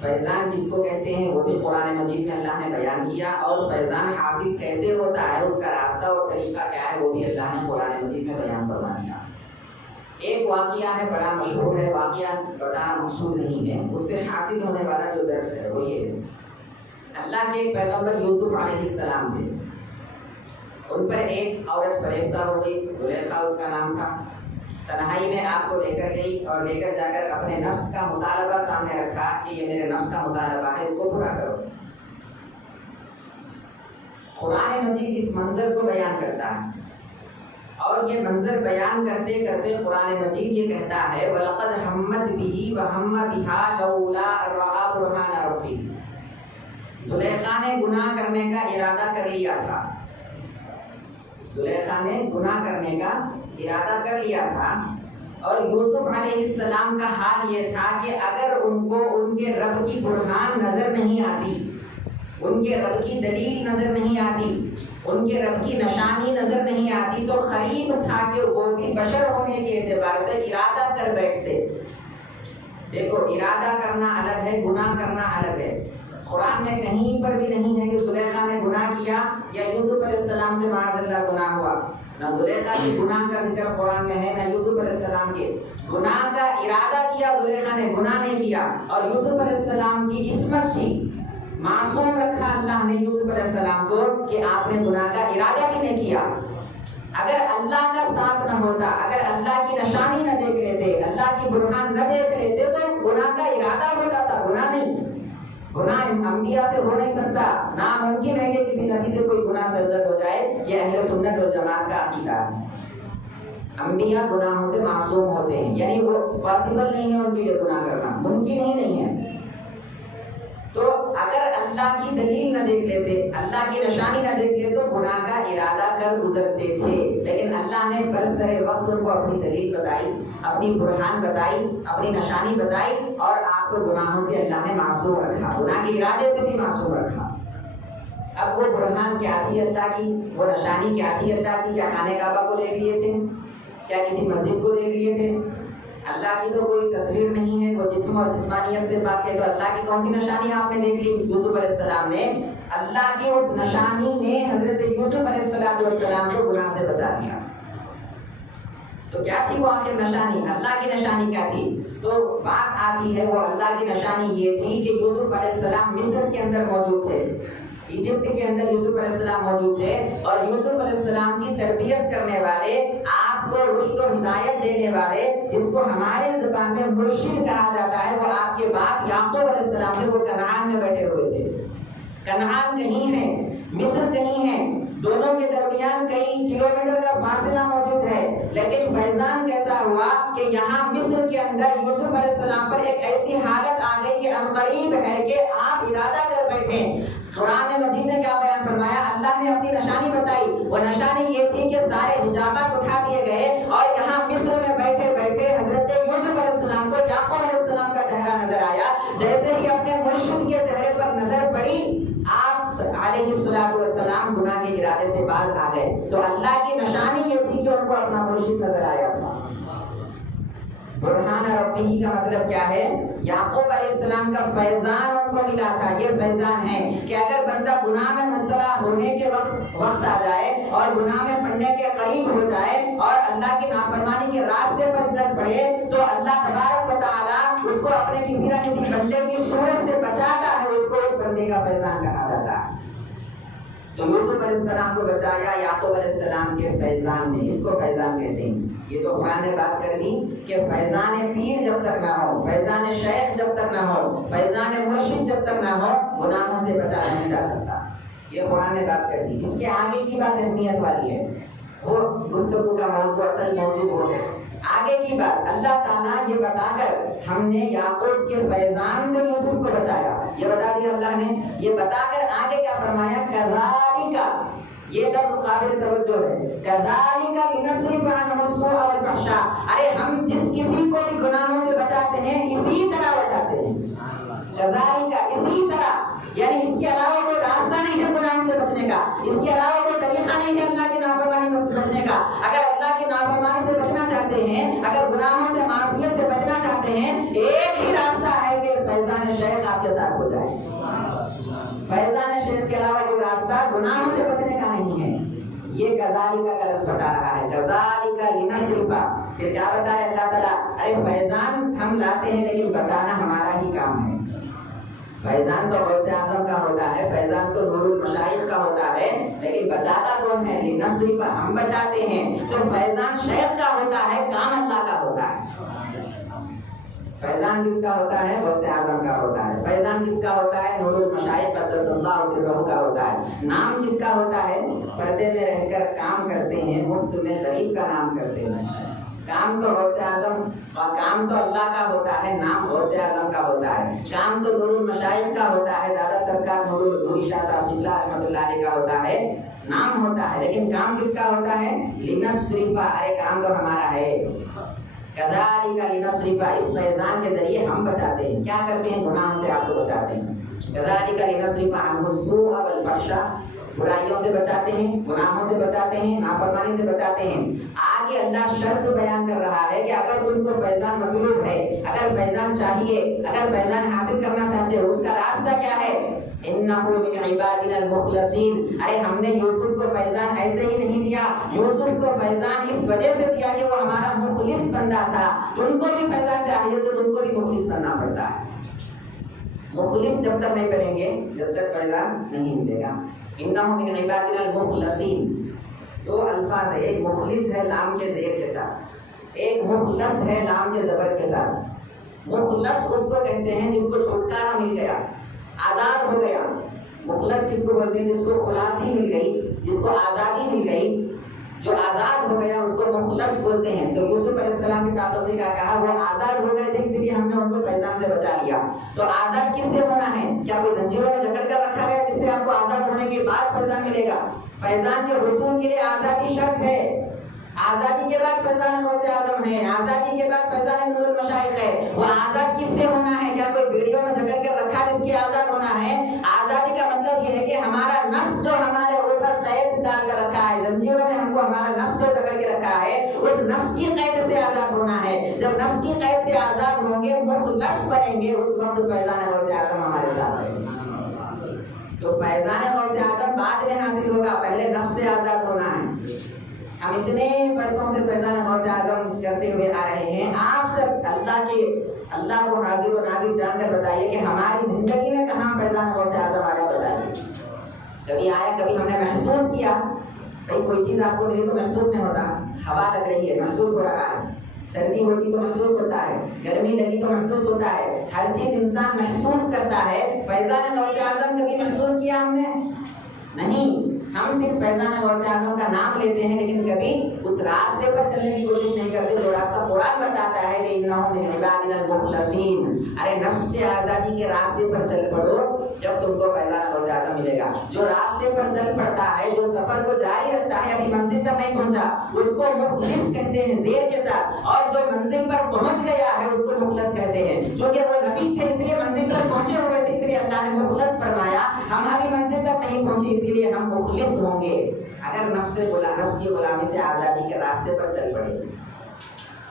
فیضان جس کو کہتے ہیں وہ بھی قرآن مجید میں اللہ نے بیان کیا اور فیضان حاصل کیسے ہوتا ہے، اس کا راستہ اور طریقہ کیا ہے، وہ بھی اللہ نے قرآن مجید میں بیان فرما دیا. ایک واقعہ ہے بڑا مشہور ہے، واقعہ بتانا مقصود نہیں ہے، اس سے حاصل ہونے والا جو درس ہے وہ یہ ہے. اللہ کے ایک پیغمبر یوسف علیہ السلام تھے. ان پر ایک عورت فریفتہ ہو گئی، زلیخا اس کا نام تھا. تنہائی میں آپ کو لے کر گئی اور لے کر جا کر اپنے نفس کا مطالبہ سامنے رکھا کہ یہ میرے نفس کا مطالبہ ہے، اس کو پورا کرو. قرآن مجید اس منظر کو بیان کرتا ہے اور یہ منظر بیان کرتے کرتے قرآن مجید یہ کہتا ہے وَلَقَدْ هَمَّتْ بِهِ وَهَمَّ بِهَا لَوْلَا أَن رَأَىٰ بُرْهَانَ رَبِّهِ. زلیخا نے گناہ کرنے کا ارادہ کر لیا تھا. زلیخا نے گناہ کرنے کا ارادہ کر لیا تھا اور یوسف علیہ السلام کا حال یہ تھا کہ اگر ان کو ان کے رب کی برہان نظر نہیں آتی، ان کے رب کی دلیل نظر نہیں آتی، ان کے رب کی نشانی نظر نہیں آتی، تو قریب تھا کہ وہ بھی بشر ہونے کے اعتبار سے ارادہ کر بیٹھتے. دیکھو ارادہ کرنا الگ ہے، گناہ کرنا الگ ہے. قرآن میں کہیں پر بھی نہیں ہے کہ زلیخا نے گناہ کیا یا یوسف علیہ السلام سے معاذ اللہ گناہ ہوا. نہ زلیخا کے گناہ کا ذکر قرآن میں ہے نہ یوسف علیہ السلام کے. گناہ کا ارادہ کیا زلیخا نے، گناہ نہیں کیا. اور یوسف علیہ السلام کی عصمت تھی، معصوم رکھا اللہ نے یوسف علیہ السلام کو کہ آپ نے گناہ کا ارادہ بھی نہیں کیا. اگر اللہ کا ساتھ نہ ہوتا، اگر اللہ کی نشانی نہ دیکھ لیتے، اللہ کی برہان نہ دیکھ لیتے تو گناہ کا ارادہ ہوتا تھا، گناہ نہیں. گناہ انبیاء سے ہو نہیں سکتا. ناممکن ہے کہ کسی نبی سے کوئی گناہ سرزد ہو جائے. یہ اہل سنت والجماعت کا عقیدہ ہے. انبیاء گناہوں سے معصوم ہوتے ہیں، یعنی وہ پاسبل نہیں ہے ان کے لیے گناہ کرنا، ممکن ہی نہیں ہے. تو اگر اللہ کی دلیل نہ دیکھ لیتے، اللہ کی نشانی نہ دیکھ لیتے تو گناہ کا ارادہ کر گزرتے تھے. لیکن اللہ نے برسر وقت ان کو اپنی دلیل بتائی، اپنی برہان بتائی، اپنی نشانی بتائی اور آپ کو گناہوں سے اللہ نے معصوم رکھا، گناہ کے ارادے سے بھی معصوم رکھا. اب وہ برہان کیا تھی اللہ کی، وہ نشانی کیا تھی اللہ کی؟ کیا خانہ کعبہ کو دیکھ لیے تھے؟ کیا کسی مسجد کو دیکھ لیے تھے؟ اللہ کی تو کوئی تصویر نہیں ہے، وہ جسم اور جسمانیت سے پاک ہے. تو اللہ کی کون سی نشانی آپ نے دیکھ لی؟ یوسف علیہ السلام نے. اللہ کی اس نشانی نے حضرت یوسف علیہ السلام کو گناہ سے بچا لیا. تو کیا تھی وہ آخر نشانی؟ اللہ کی نشانی کیا تھی؟ تو بات آتی ہے وہ اللہ کی نشانی یہ تھی کہ یوسف علیہ السلام مصر کے اندر موجود تھے، ایجپٹ کے اندر یوسف علیہ السلام موجود تھے، اور یوسف علیہ السلام کی تربیت کرنے والے، آپ کو رشد و ہدایت دینے والے، جس کو ہمارے زبان میں مرشد کہا جاتا ہے، وہ آپ کے باپ یعقوب علیہ السلام تھے، وہ کنعان میں بیٹھے ہوئے تھے۔ کنعان کہیں ہے، مصر کہیں ہے، دونوں کے درمیان کئی کلومیٹر کا فاصلہ موجود ہے، لیکن فیضان کیسا ہوا کہ یہاں مصر کے اندر یوسف علیہ السلام پر ایک ایسی حالت آ گئی کہ عنقریب ہے کہ آپ ارادہ کر بیٹھے۔ قرآن مجید نے کیا بیان فرمایا؟ اللہ نے اپنی نشانی بتائی، وہ نشانی یہ تھی کہ سارے حجابات اٹھا دیے گئے اور یہاں مصر میں بیٹھے بیٹھے حضرت یوسف علیہ السلام کو یعقوب علیہ السلام کا چہرہ نظر آیا۔ جیسے ہی اپنے مرشد کے چہرے پر نظر پڑی، آپ علیہ الصلوۃ والسلام گناہ کے ارادے سے باز آ گئے۔ تو اللہ کی نشانی یہ تھی کہ ان کو اپنا مرشد نظر آیا تھا۔ برہان ربی کا مطلب کیا ہے؟ یعقوب علیہ السلام کا فیضان ان کو ملا تھا۔ یہ فیضان ہے کہ اگر بندہ گناہ میں مبتلا ہونے کے وقت آ جائے اور گناہ میں پڑنے کے قریب ہو جائے اور اللہ کی نافرمانی کے راستے پر چل پڑے، تو اللہ تبارک و تعالیٰ اس کو اپنے کسی نہ کسی بندے کی صورت سے بچاتا ہے، اس کو اس بندے کا فیضان کہا جاتا ہے۔ تو یوسف علیہ السلام کو بچایا یعقوب علیہ السلام کے فیضان نے، اس کو فیضان کہتے ہیں۔ یہ تو قرآن نے بات کر دی کہ فیضان پیر جب تک نہ ہو، فیضان شیخ جب تک نہ ہو، فیضان مرشد جب تک نہ ہو، گناہوں سے بچا نہیں جا سکتا۔ یہ قرآن نے بات کر دی۔ اس کے آگے کی بات اہمیت والی ہے، وہ گفتگو کا موضوع، اصل موضوع وہ ہے۔ آگے کی بات اللہ تعالیٰ یہ بتا کر ہم نے یعقوب کے فیضان سے یوسف کو بچایا، یہ بتا دیا اللہ نے۔ یہ بتا کر آگے کیا فرمایا؟ کذالک، یہ لفظ قابل توجہ ہے، کذالک لنصرف عنہ السوء والفحشاء۔ ارے ہم جس کسی کو بھی گناہوں سے بچاتے ہیں اسی طرح بچاتے ہیں، کذالک، اسی طرح، یعنی اس کے علاوہ کوئی راستہ نہیں ہے گناہوں سے بچنے کا، اس کے علاوہ کوئی طریقہ نہیں ہے اللہ کی نافرمانی سے بچنے کا۔ اگر اللہ کی نافرمانی سے بچنا چاہتے ہیں، اگر گناہوں سے، معصیت سے بچنا چاہتے ہیں، ایک ہی راستہ ہے کہ فیضان شیخ آپ کے ساتھ ہو جائے۔ فیضان شیخ کے علاوہ کوئی راستہ گناہوں سے بچنے کا نہیں ہے۔ یہ کذالک کا لفظ بتا رہا ہے، کذالک لنصرف۔ پھر کیا بتا ہے اللہ تعالیٰ؟ ارے فیضان ہم لاتے ہیں لیکن بچانا ہمارا ہی کام ہے۔ فیضان تو غوث اعظم کا ہوتا ہے، فیضان تو نور المشائخ کا ہوتا ہے، لیکن بچاتا کون ہے؟ لنصرف، ہم بچاتے ہیں۔ تو فیضان شیخ کا ہوتا ہے، کام اللہ کا ہوتا ہے۔ فیضان کس کا ہوتا ہے؟ غوث اعظم کا ہوتا ہے۔ فیضان کس کا ہوتا ہے؟ نور المشائخ قدس اللہ سرہ کا ہوتا ہے۔ نام کس کا ہوتا ہے؟ پردے میں رہ کر کام کرتے ہیں، مفت میں غریب کا نام کرتے ہیں۔ کام تو غوث اعظم، کام تو اللہ کا ہوتا ہے، نام غوث اعظم کا ہوتا ہے۔ کام تو نور المشائخ کا ہوتا ہے، دادا سرکار نوری شاہ صاحب قبلہ رحمۃ اللہ علیہ کا ہوتا ہے، نام ہوتا ہے، لیکن کام کس کا ہوتا ہے؟ لنصرف، ارے کام تو ہمارا ہے۔ کذالک لنصرف، اس فیضان کے ذریعے ہم بچاتے ہیں۔ کیا کرتے ہیں؟ گناہوں سے آپ کو بچاتے ہیں۔ کذالک لنصرف عنہ السوء والفحشاء، برائیوں سے بچاتے ہیں، گناہوں سے بچاتے ہیں، نافرمانی سے بچاتے ہیں۔ آگے اللہ شرط بیان کر رہا ہے کہ اگر تم کو فیضان مطلوب ہے، اگر فیضان چاہیے، اگر فیضان حاصل کرنا چاہتے ہو، اس کا راستہ کیا ہے؟ انہ من عبادنا المخلصین۔ ارے ہم نے یوسف کو فیضان ایسے ہی نہیں دیا، یوسف کو فیضان اس وجہ سے دیا کہ وہ ہمارا مخلص بندہ تھا۔ تم کو بھی فیضان چاہیے تو تم کو بھی مخلص بننا پڑتا ہے۔ مخلص جب تک نہیں بنیں گے، جب تک فیضان نہیں ملے گا۔ انہ من عبادنا المخلصین، دو الفاظ ہے، ایک مخلص ہے لام کے زیر کے ساتھ، ایک مخلص ہے لام کے زبر کے ساتھ۔ مخلص اس کو کہتے ہیں جس کو چھٹکارا مل گیا، آزاد ہو گیا۔ مخلص کس کو بولتے ہیں؟ جس کو خلاصی مل گئی، جس کو آزادی مل گئی، جو آزاد ہو گیا اس کو مخلص بولتے ہیں۔ تو یوسف علیہ السلام کے تعلق سے کیا کہا؟ وہ آزاد ہو گئے تھے، اس لیے ہم نے ان کو فیضان سے بچا لیا۔ تو آزاد کس سے ہونا ہے؟ کیا کوئی زنجیروں میں جکڑ کر رکھا گیا جس سے آپ کو آزاد ہونے کے بعد فیضان ملے گا؟ فیضان کے حصول کے لیے آزادی شرط ہے۔ آزادی کے بعد فیضان غوث اعظم ہے، آزادی کے بعد فیضان نور المشائخ ہے۔ وہ آزاد کس سے ہونا ہے؟ کیا کوئی ویڈیو میں جکڑ کر رکھا جس کے آزاد ہونا ہے؟ آزادی کا مطلب یہ ہے کہ ہمارا نفس جو ہمارے اوپر قید ڈال کر رکھا ہے، زنجیروں میں ہم کو ہمارا نفس جو جکڑ کے رکھا ہے، اس نفس کی قید سے آزاد ہونا ہے۔ جب نفس کی قید سے آزاد ہوں گے، مخلص بنیں گے، اس وقت فیضان غوث اعظم ہمارے ساتھ ہے۔ تو فیضان غوث اعظم بعد میں حاصل ہوگا، پہلے نفس سے آزاد ہونا ہے۔ ہم اتنے برسوں سے فیضان غوث اعظم کرتے ہوئے آ رہے ہیں، آج تک اللہ کے اللہ کو حاضر و ناظر جان کر بتائیے کہ ہماری زندگی میں کہاں فیضان غوث اعظم آیا، بتائیے کبھی آیا، کبھی ہم نے محسوس کیا؟ بھائی کوئی چیز آپ کو ملی تو محسوس نہیں ہوتا، ہوا لگ رہی ہے محسوس ہو رہا ہے، سردی ہوتی تو محسوس ہوتا ہے، گرمی لگی تو محسوس ہوتا ہے، ہر چیز انسان محسوس کرتا ہے۔ فیضان غوث اعظم کبھی محسوس کیا ہم نے؟ نہیں، ہم صرف فیضان غوث اعظم کا نام لیتے ہیں لیکن کبھی اس راستے پر چلنے کی کوشش نہیں کرتے جو راستہ قرآن بتاتا ہے کہ انہم من عبادنا المخلصین۔ ارے نفس سے آزادی کے راستے پر چل پڑو، جب تم کو فیضان غوث اعظم ملے گا۔ جو راستے پر چل پڑتا ہے، جو سفر کو جاری رکھتا ہے، ابھی منزل تک نہیں پہنچا، اس کو مخلص کہتے ہیں زیر کے ساتھ، اور جو منزل پر پہنچ گیا ہے اس کو مخلص کہتے ہیں۔ چونکہ وہ نبی تھے اس لیے منزل پر پہنچے ہوئے تھے، اس لیے اللہ نے مخلص فرمایا۔ ہم ابھی منزل تک نہیں پہنچے اسی لیے ہم مخلص ہوں گے۔ اگر نفس کی غلامی سے آزادی کے راستے پر چل پڑے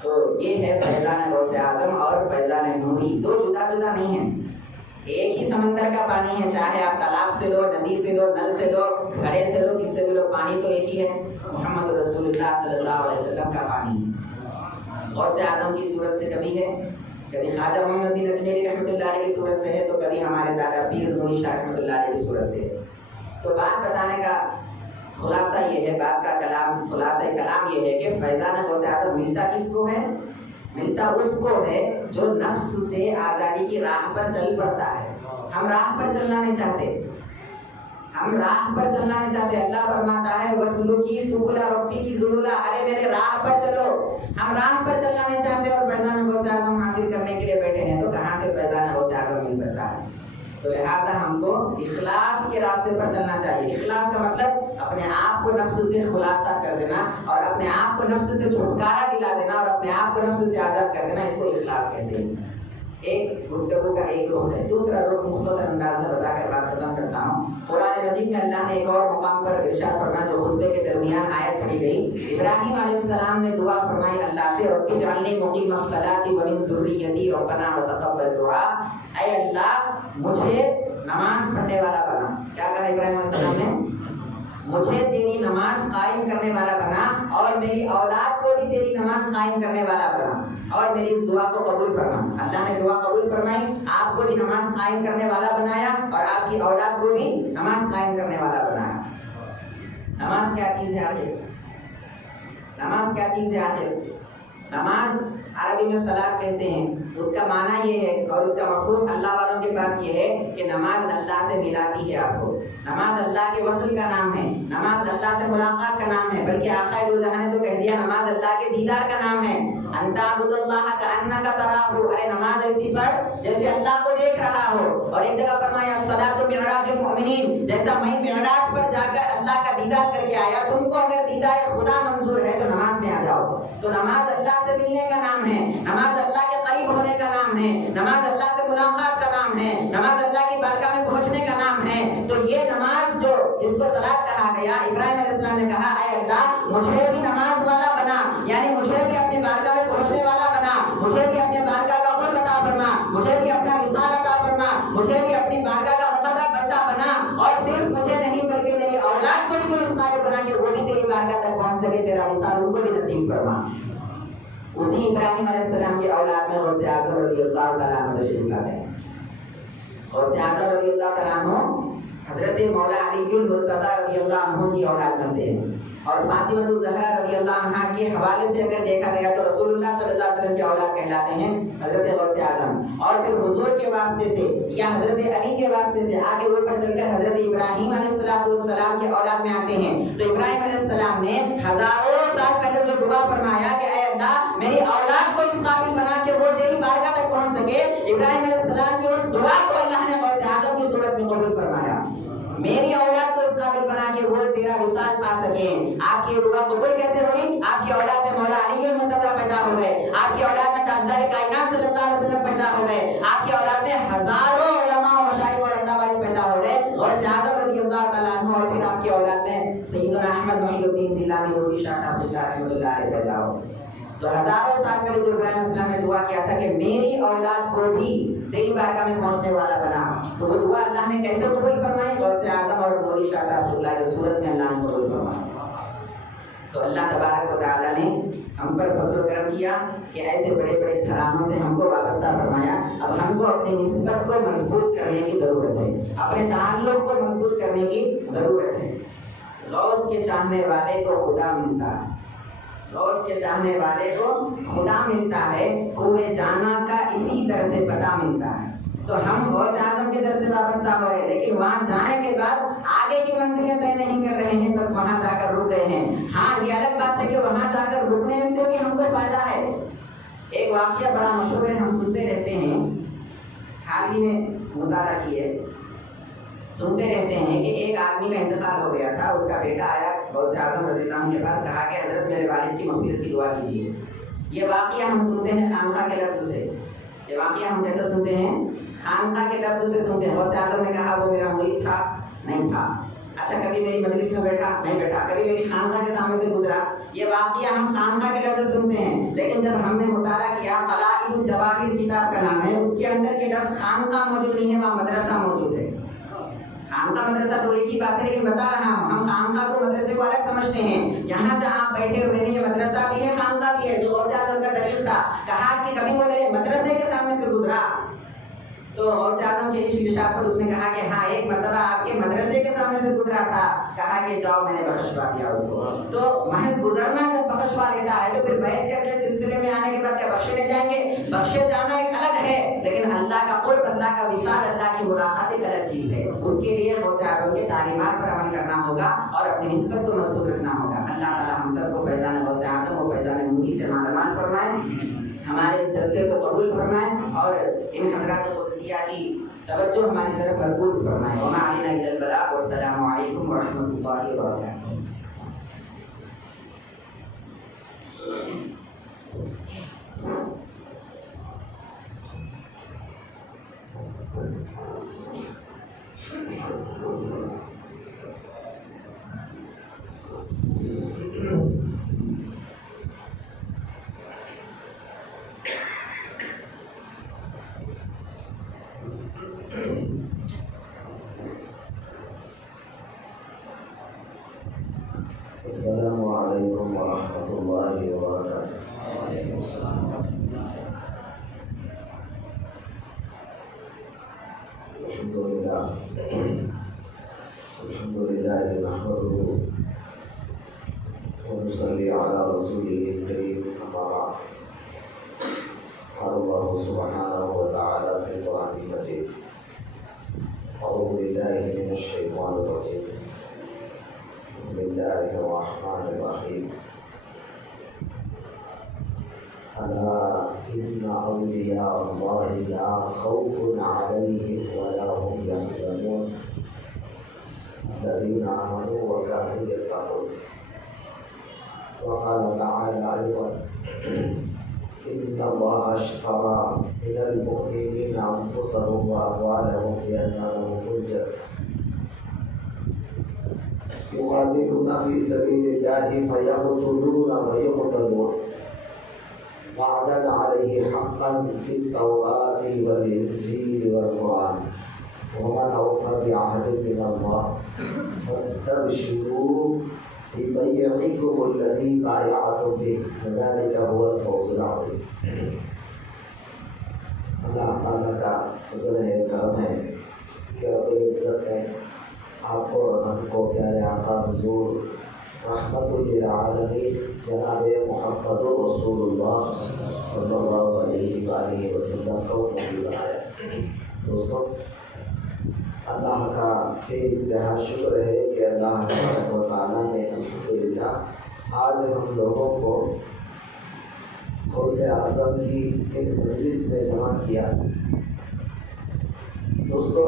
تو یہ ہے فیضان غوث اعظم اور فیضان نوری، دو جدا جدا نہیں ہیں، ایک ہی سمندر کا پانی ہے، چاہے آپ تالاب سے لو، ندی سے لو، نل سے لو، گھڑے سے لو، کس سے بھی لو، پانی تو ایک ہی ہے، محمد رسول اللہ صلی اللہ علیہ وسلم کا پانی۔ غوث اعظم کی صورت سے کبھی ہے، کبھی خواجہ معین الدین اجمیری رحمۃ اللہ علیہ کی صورت سے ہے، تو کبھی ہمارے دادا پیر نوری شاہ رحمۃ اللہ علیہ کی صورت سے ہے۔ تو بات بتانے کا خلاصہ یہ ہے، بات کا کلام، خلاصہ کلام یہ ہے کہ فیضان غوث اعظم ملتا کس کو ہے؟ ملتا اس کو ہے جو نفس سے آزادی کی راہ پر چل پڑتا ہے۔ ہم راہ پر چلنا نہیں چاہتے، ہم راہ پر چلنا نہیں چاہتے۔ اللہ فرماتا ہے وَسْلُكِي سُبُلَ رَبِّكِ ذُلُولًا، ارے میرے راہ پر چلو۔ ہم راہ پر چلنا نہیں چاہتے اور فیضان غوث اعظم حاصل کرنے کے لیے بیٹھے ہیں، تو کہاں سے فیضان غوث اعظم مل سکتا ہے؟ تو لہٰذا ہم کو اخلاص کے راستے پر چلنا چاہیے۔ اخلاص کا مطلب اپنے آپ کو نفس سے خلاصہ کر دینا، اور اپنے آپ کو نفس سے چھٹکارا دلا دینا، اور اپنے آپ کو نفس سے آزاد کر دینا، اس کو اخلاص کہتے ہیں۔ ایک گفتگو کا ایک رخ ہے، دوسرا رخ مختصر انداز میں بتا کر بات ختم کرتا ہوں۔ قرآن مجید میں اللہ نے ایک اور مقام پر ارشاد فرمایا جو خطبے کے درمیان آیت پڑھی گئی۔ ابراہیم علیہ السلام نے دعا فرمائی اللہ سے، رب اجعلنی مقیم الصلاۃ ومن ذریتی ربنا وتقبل دعا، اے اللہ مجھے نماز پڑھنے والا بنا۔ کیا کہا ابراہیم علیہ السلام نے؟ مجھے تیری نماز قائم کرنے والا بنا، اور میری اولاد کو بھی تیری نماز قائم کرنے والا بنا، اور میری اس دعا کو قبول فرما۔ اللہ نے دعا قبول فرمائی، آپ کو بھی نماز قائم کرنے والا بنایا، اور آپ کی اولاد کو بھی نماز قائم کرنے والا بنایا۔ نماز کیا چیز ہے آخر؟ نماز کیا چیز ہے آخر؟ نماز عربی میں صلاۃ کہتے ہیں، اس کا معنی یہ ہے اور اس کا مفہوم اللہ والوں کے پاس یہ ہے کہ نماز اللہ سے ملاتی ہے آپ کو، نماز اللہ کے وصل کا نام ہے، نماز اللہ سے ملاقات کا نام ہے، بلکہ آقا دو جہاں نے تو کہہ دیا نماز اللہ کے دیدار کا نام ہے۔ ان تعبد اللہ کأنک تراہ، ارے نماز ایسی پڑھ جیسے اللہ کو دیکھ رہا ہو۔ اور ایک جگہ فرمایا الصلاۃ معراج المؤمنین، جیسا میں معراج پر جا کر اللہ کا دیدار کر کے آیا، تم کو اگر دیدار خدا منظور ہے تو نماز میں آ جاؤ۔ تو نماز اللہ سے ملنے کا نام ہے، نماز اللہ کے قریب ہونے کا نام ہے، نماز اللہ سے ملاقات کا نام ہے، نماز اللہ کی بارگاہ میں پہنچنے کا نام ہے۔ تو یہ نماز جو اس کو صلاۃ کہا گیا، ابراہیم علیہ السلام نے کہا اے اللہ مجھے بھی نماز والا بنا، یعنی مجھے بھی اپنی بارگاہ میں پہنچنے والا بنا، مجھے بھی اپنے بارگاہ کا قرب عطا فرما، مجھے بھی اپنا وصال عطا فرما، مجھے بھی اپنی بارگاہ کا مقرب بندہ بنا، اور صرف مجھے نہیں بلکہ میری اولاد کو بھی اس قابل بنا کہ وہ بھی تیری بارگاہ تک پہنچ سکے، تیرا وصال ان کو بھی نصیب فرما۔ اسی ابراہیم علیہ السلام کی اولاد میں غوث اعظم رضی اللہ تعالیٰ عنہ تشریف لاتے ہیں۔ غوث اعظم رضی اللہ تعالیٰ عنہ حضرت مولا علی المرتضیٰ رضی اللہ عنہ کی اولاد میں سے ہے، اور فاطمہ الزہرا رضی اللہ عنہا کے حوالے سے اگر دیکھا گیا تو رسول اللہ صلی اللہ علیہ وسلم کے اولاد کہلاتے ہیں حضرت غوث اعظم، اور پھر حضور کے واسطے سے یا حضرت علی کے واسطے سے آگے اوپر چل کر حضرت ابراہیم علیہ السلام کے اولاد میں آتے ہیں۔ تو ابراہیم علیہ السلام نے ہزاروں سال پہلے جو دعا فرمایا کہ اے اللہ میری اولاد کو اس قابل بنا کہ وہ تیری بارگاہ تک پہنچ سکے، ابراہیم علیہ السلام کی اس دعا کو اللہ نے غوث اعظم کی صورت میں قبول فرمایا۔ میری اولاد کو اس قابل بنا کہ وہ تیرا وصال پا سکیں۔ آپ کی دعا قبول کیسے ہوئی؟ آپ کی اولاد میں مولا علی المرتضیٰ پیدا ہو گئے، آپ کی اولاد میں تاجدار کائنات صلی اللہ علیہ وسلم پیدا ہو گئے، آپ کی اولاد میں ہزاروں علماء و مشائخ اور اللہ والے پیدا ہو گئے، غوث اعظم رضی اللہ تعالیٰ عنہ، اور پھر آپ کی اولاد میں سیدنا احمد محی الدین جیلانی نوری شاہ صاحب اللہ رحمۃ اللہ علیہ پیدا ہو۔ تو ہزاروں سال پہلے جو ابراہیم علیہ السلام نے دعا کیا تھا کہ میری اولاد کو بھی تیری بارگاہ میں پہنچنے والا بنا، تو وہ دعا اللہ نے کیسے قبول فرمائی؟ غوث اعظم اور نوری شاہ صاحب اللہ کی صورت میں اللہ نے قبول فرمائی۔ تو اللہ تبارک و تعالیٰ نے ہم پر فضل و کرم کیا کہ ایسے بڑے بڑے گھرانوں سے ہم کو وابستہ فرمایا. اب ہم کو اپنی نسبت کو مضبوط کرنے کی ضرورت ہے, اپنے تعلق کو مضبوط کرنے کی ضرورت ہے. غوث کے چاہنے والے کو خدا ملتا ہے, غوث کے چاہنے والے کو خدا ملتا ہے, کوئے جانا کا اسی در سے پتہ ملتا ہے. تو ہم غوث اعظم کے در سے وابستہ ہو رہے ہیں, لیکن وہاں جانے کے بعد آگے کی منزلیں طے نہیں کر رہے ہیں, بس وہاں جا کر رک گئے ہیں. ہاں یہ الگ بات ہے کہ وہاں جا کر رکنے سے بھی ہم کو فائدہ ہے. ایک واقعہ بڑا مشہور ہے, ہم سنتے رہتے ہیں, حال ہی میں مطالعہ کیے, سنتے رہتے ہیں کہ ایک آدمی کا انتقال ہو گیا تھا. اس کا بیٹا آیا غوث اعظم رضی اللہ عنہ کے پاس, کہا کہ حضرت میرے والد کی مغفرت کی دعا کیجیے. یہ واقعہ ہم سنتے ہیں خانقاہ کے لفظ سے. یہ واقعہ ہم کیسے سنتے ہیں؟ خانقاہ کے لفظ سے سنتے ہیں. غوث اعظم نے کہا وہ میرا مرید تھا, نہیں تھا. اچھا کبھی میری مجلس میں بیٹھا, نہیں بیٹھا. کبھی میری خانقاہ کے سامنے سے گزرا. یہ واقعہ ہم خانقاہ کے لفظ سنتے ہیں, لیکن جب ہم نے مطالعہ کیا, قلائد الجواہر کتاب کا نام ہے, اس کے اندر یہ لفظ خانقاہ موجود نہیں ہے, وہاں مدرسہ موجود ہے. خانقاہ مدرسہ تو ایک ہی بات ہے, لیکن بتا رہا ہوں ہم خانقاہ کو مدرسے کو الگ سمجھتے ہیں. یہاں جہاں آپ بیٹھے ہوئے ہیں یہ مدرسہ بھی ہے, خانقاہ بھی ہے, جو غوث اعظم کا دلیل تھا. کہا کہ کبھی وہ میرے مدرسے کے سامنے سے گزرا, تو غوث اعظم کے عشق ارشاد پر اس نے کہا کہ ہاں ایک مرتبہ آپ کے مدرسے کے سامنے سے گزرا تھا. کہا کہ جاؤ میں نے بخشوا دیا اس کو. تو محض گزرنا جب بخشوا دیتا ہے تو پھر بیعت کر کے سلسلے میں آنے کے بعد کیا بخشنے جائیں گے؟ بخشے جانا ایک الگ ہے, لیکن اللہ کا قرب, اللہ کا وصال, اللہ کی ملاقات ایک الگ چیز ہے. اس کے لیے غوث اعظم کے تعلیمات پر عمل کرنا ہوگا اور اپنی نسبت کو مضبوط رکھنا ہوگا. اللہ تعالیٰ ہم سب کو فیضان غوث اعظم و فیضان نوری سے مالامال فرمائے, ہمارے اس جلسے کو قبول فرمائے اور ان حضرات قدسیہ کی توجہ ہماری طرف مرکوز فرمائے. وما علینا الا البلاغ والسلام علیکم ورحمۃ اللہ وبرکاتہ. السلام علیکم ورحمۃ اللہ وبرکاتہ. وعلیکم السلام ورحمۃ اللہ. الحمد للہ نحمده ونصلی علی رسوله الکریم. اما بعد, قال الله سبحانه وتعالى في القرآن المجيد, اعوذ باللہ من الشیطان الرجیم, بسم اللہ الرحمن الرحیم. الا ان اولیاء اللہ لا خوف علیہم ولا هم یحزنون الذین آمنوا وكانوا يتقون. وقال تعالى ايضا ان الله اشترى من المؤمنين انفسهم واموالهم بان لهم الجنة يقاتلون في سبيل الله فيقتلون ويقتلون وعدا عليه حقا في التوراة والإنجيل والقرآن ومن أوفى بعهد من الله فاستبشروا ببيعكم الذي بايعتم به وذلك هو الفوز العظيم. اللہ تعالیٰ کا فضل ہے, کرم ہے کہ رب العزت نے آپ کو اور ہم کو پیارے آقا حضور رحمت للعالمین جناب محمد رسول اللہ صلی اللہ علیہ وآلہ وسلم کو نبی بنایا. دوستوں, اللہ کا بے انتہا شکر ہے کہ اللہ تبارک و تعالیٰ نے الحمدللہ آج ہم لوگوں کو غوث اعظم کی ایک مجلس میں جمع کیا. دوستو,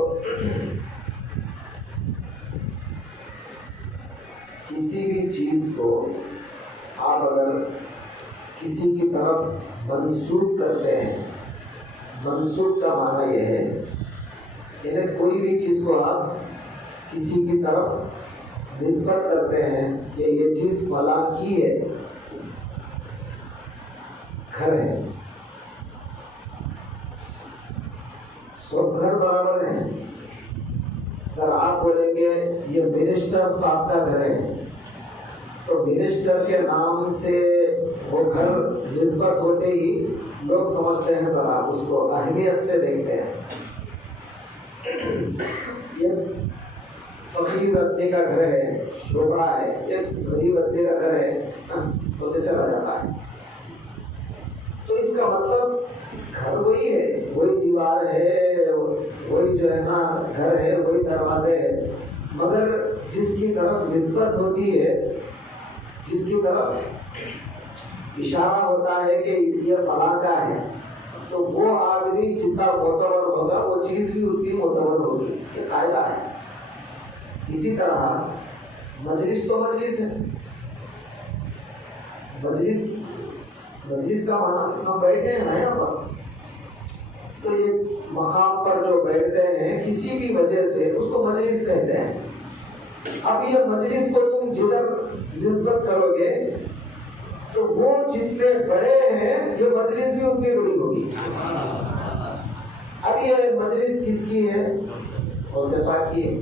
کسی بھی چیز کو آپ اگر کسی کی طرف منسوب کرتے ہیں, منسوب کا معنی یہ ہے یعنی کوئی بھی چیز کو آپ کسی کی طرف نسبت کرتے ہیں کہ یہ چیز فلاں کی ہے. گھر ہے, سب گھر برابر ہیں. اگر آپ بولیں گے یہ منسٹر صاحب کا گھر ہے تو منسٹر کے نام سے وہ گھر نسبت ہوتے ہی لوگ سمجھتے ہیں ذرا اس کو اہمیت سے دیکھتے ہیں. یہ فقیر آدمی کا گھر ہے، جھوپڑا ہے، یہ غریب آدمی کا گھر ہے، بولتے چلا جاتا ہے. تو اس کا مطلب گھر وہی ہے، وہی دیوار ہے، وہی جو ہے نا گھر ہے، وہی دروازے ہے، مگر جس کی طرف نسبت ہوتی ہے، جس کی طرف اشارہ ہوتا ہے کہ یہ فلاں کا ہے، تو وہ آدمی جتنا معتبر ہوگا وہ چیز بھی اتنی معتبر ہوگی. یہ قاعدہ ہے. اسی طرح مجلس تو مجلس ہے. مجلس کا معنی ہم بیٹھے ہیں نا یہاں پر، تو یہ مقام پر جو بیٹھتے ہیں کسی بھی وجہ سے اس کو مجلس کہتے ہیں. اب یہ مجلس کو تم جدھر نسبت کرو گے تو وہ جتنے بڑے ہیں یہ مجلس بھی اتنی بڑی ہوگی. اب یہ مجلس کس کی ہے؟ غوث پاک کی ہے.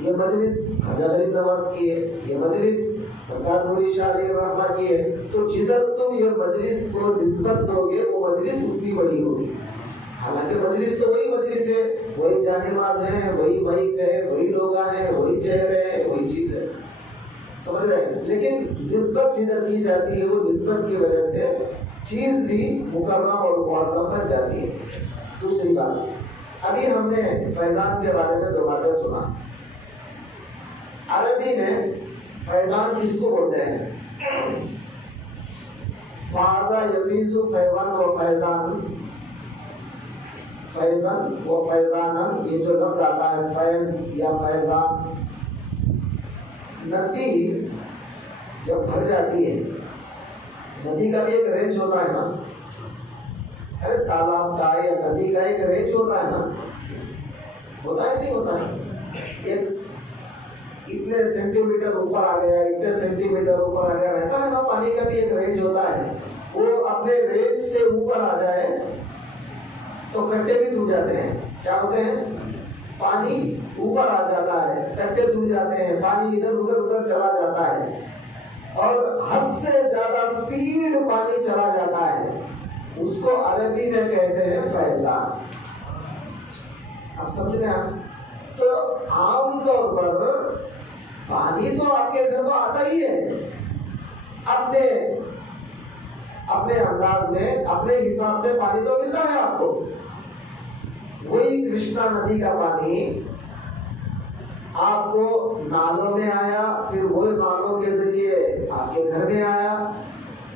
یہ مجلس خواجہ غریب نواز کی ہے. یہ مجلس سرکار نوری شاہ علیہ الرحمہ کی ہے. تو جدھر تم یہ مجلس کو نسبت دو گے وہ مجلس اتنی بڑی ہوگی. حالانکہ مجلس تو وہی مجلس ہے، وہی جانماز ہیں، وہی مائک ہے، وہی لوگ ہیں، وہی چہرے ہیں، وہی چیز ہے. سمجھ رہے ہیں؟ لیکن نسبت جدھر کی جاتی ہے وہ نسبت کی وجہ سے چیز بھی مکرم اور معظم بن جاتی ہے. دوسری بات، ابھی ہم نے فیضان کے بارے میں 2 باتیں سنا. عربی میں فیضان کس کو بولتے ہیں؟ فازا یفیز فیضان و فیضان، فیضان و فیضانن، یہ جو لفظ آتا ہے فیض یا فیضان. ندی جب بھر جاتی ہے، ندی کا بھی ایک رینج ہوتا ہے نا. ارے تالاب کا یا ندی کا ایک رینج ہوتا ہے نا، ہوتا ہے نہیں ہوتا ہے؟ ایک اتنے سینٹی میٹر اوپر آ گیا، اتنے سینٹی میٹر اوپر آ گیا، رہتا ہے نا. پانی کا بھی ایک رینج ہوتا ہے. وہ اپنے رینج سے اوپر آ جائے تو کٹے بھی ٹوٹ جاتے ہیں. کیا ہوتے ہیں؟ پانی اوپر آ جاتا ہے، کٹے ٹوٹ جاتے ہیں، پانی ادھر ادھر چلا جاتا ہے، اور حد سے زیادہ سپیڈ پانی چلا جاتا ہے. اس کو عربی میں کہتے ہیں فیضان. اب سمجھ میں آپ؟ تو عام طور پر پانی تو آپ کے گھر کو آتا ہی ہے، اپنے انداز میں، اپنے حساب سے پانی تو ملتا ہے آپ کو. وہی کرشنا ندی کا پانی آپ کو نالوں میں آیا، پھر وہی نالوں کے ذریعے آپ کے گھر میں آیا.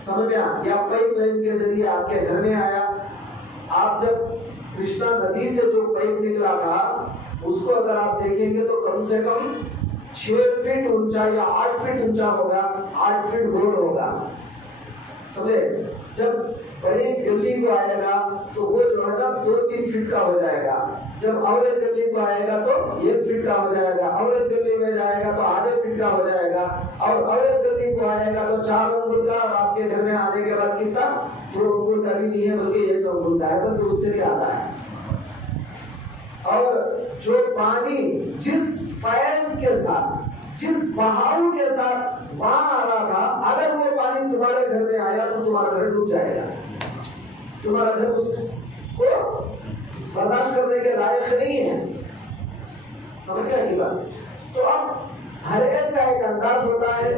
سمجھ میں آیا؟ یا پائپ لائن کے ذریعے آپ کے گھر میں آیا. آپ جب کرشنا ندی سے جو پائپ نکلا تھا اس کو اگر آپ دیکھیں گے تو کم سے کم 6 فٹ اونچا یا 8 فٹ اونچا ہوگا، 8 فٹ گول ہوگا. سمجھے؟ جب بڑی گلی کو آئے گا تو وہ جو ہے نا 2-3 فٹ کا ہو جائے گا. جب اور ایک گلی کو آئے گا تو 1 فٹ کا ہو جائے گا، اور ایک گلی میں جائے گا تو آدھے فٹ کا ہو جائے گا، اور ایک گلی کو آئے گا تو 4 انگل کا. اور آپ کے گھر میں آنے کے بعد کتنا؟ 2 انگل کا بھی نہیں ہے بلکہ 1 انگل کا ہے، بلکہ اس سے بھی آتا ہے. اور جو پانی جس فیض کے ساتھ، جس بہاؤ کے ساتھ وہاں آ رہا تھا، اگر وہ پانی تمہارے گھر میں آیا تو تمہارا گھر ڈوب جائے گا. تمہارا گھر اس کو برداشت کرنے کے لائق نہیں ہے. سمجھ میں آئی بات؟ تو اب ہر ایک کا ایک انداز ہوتا ہے.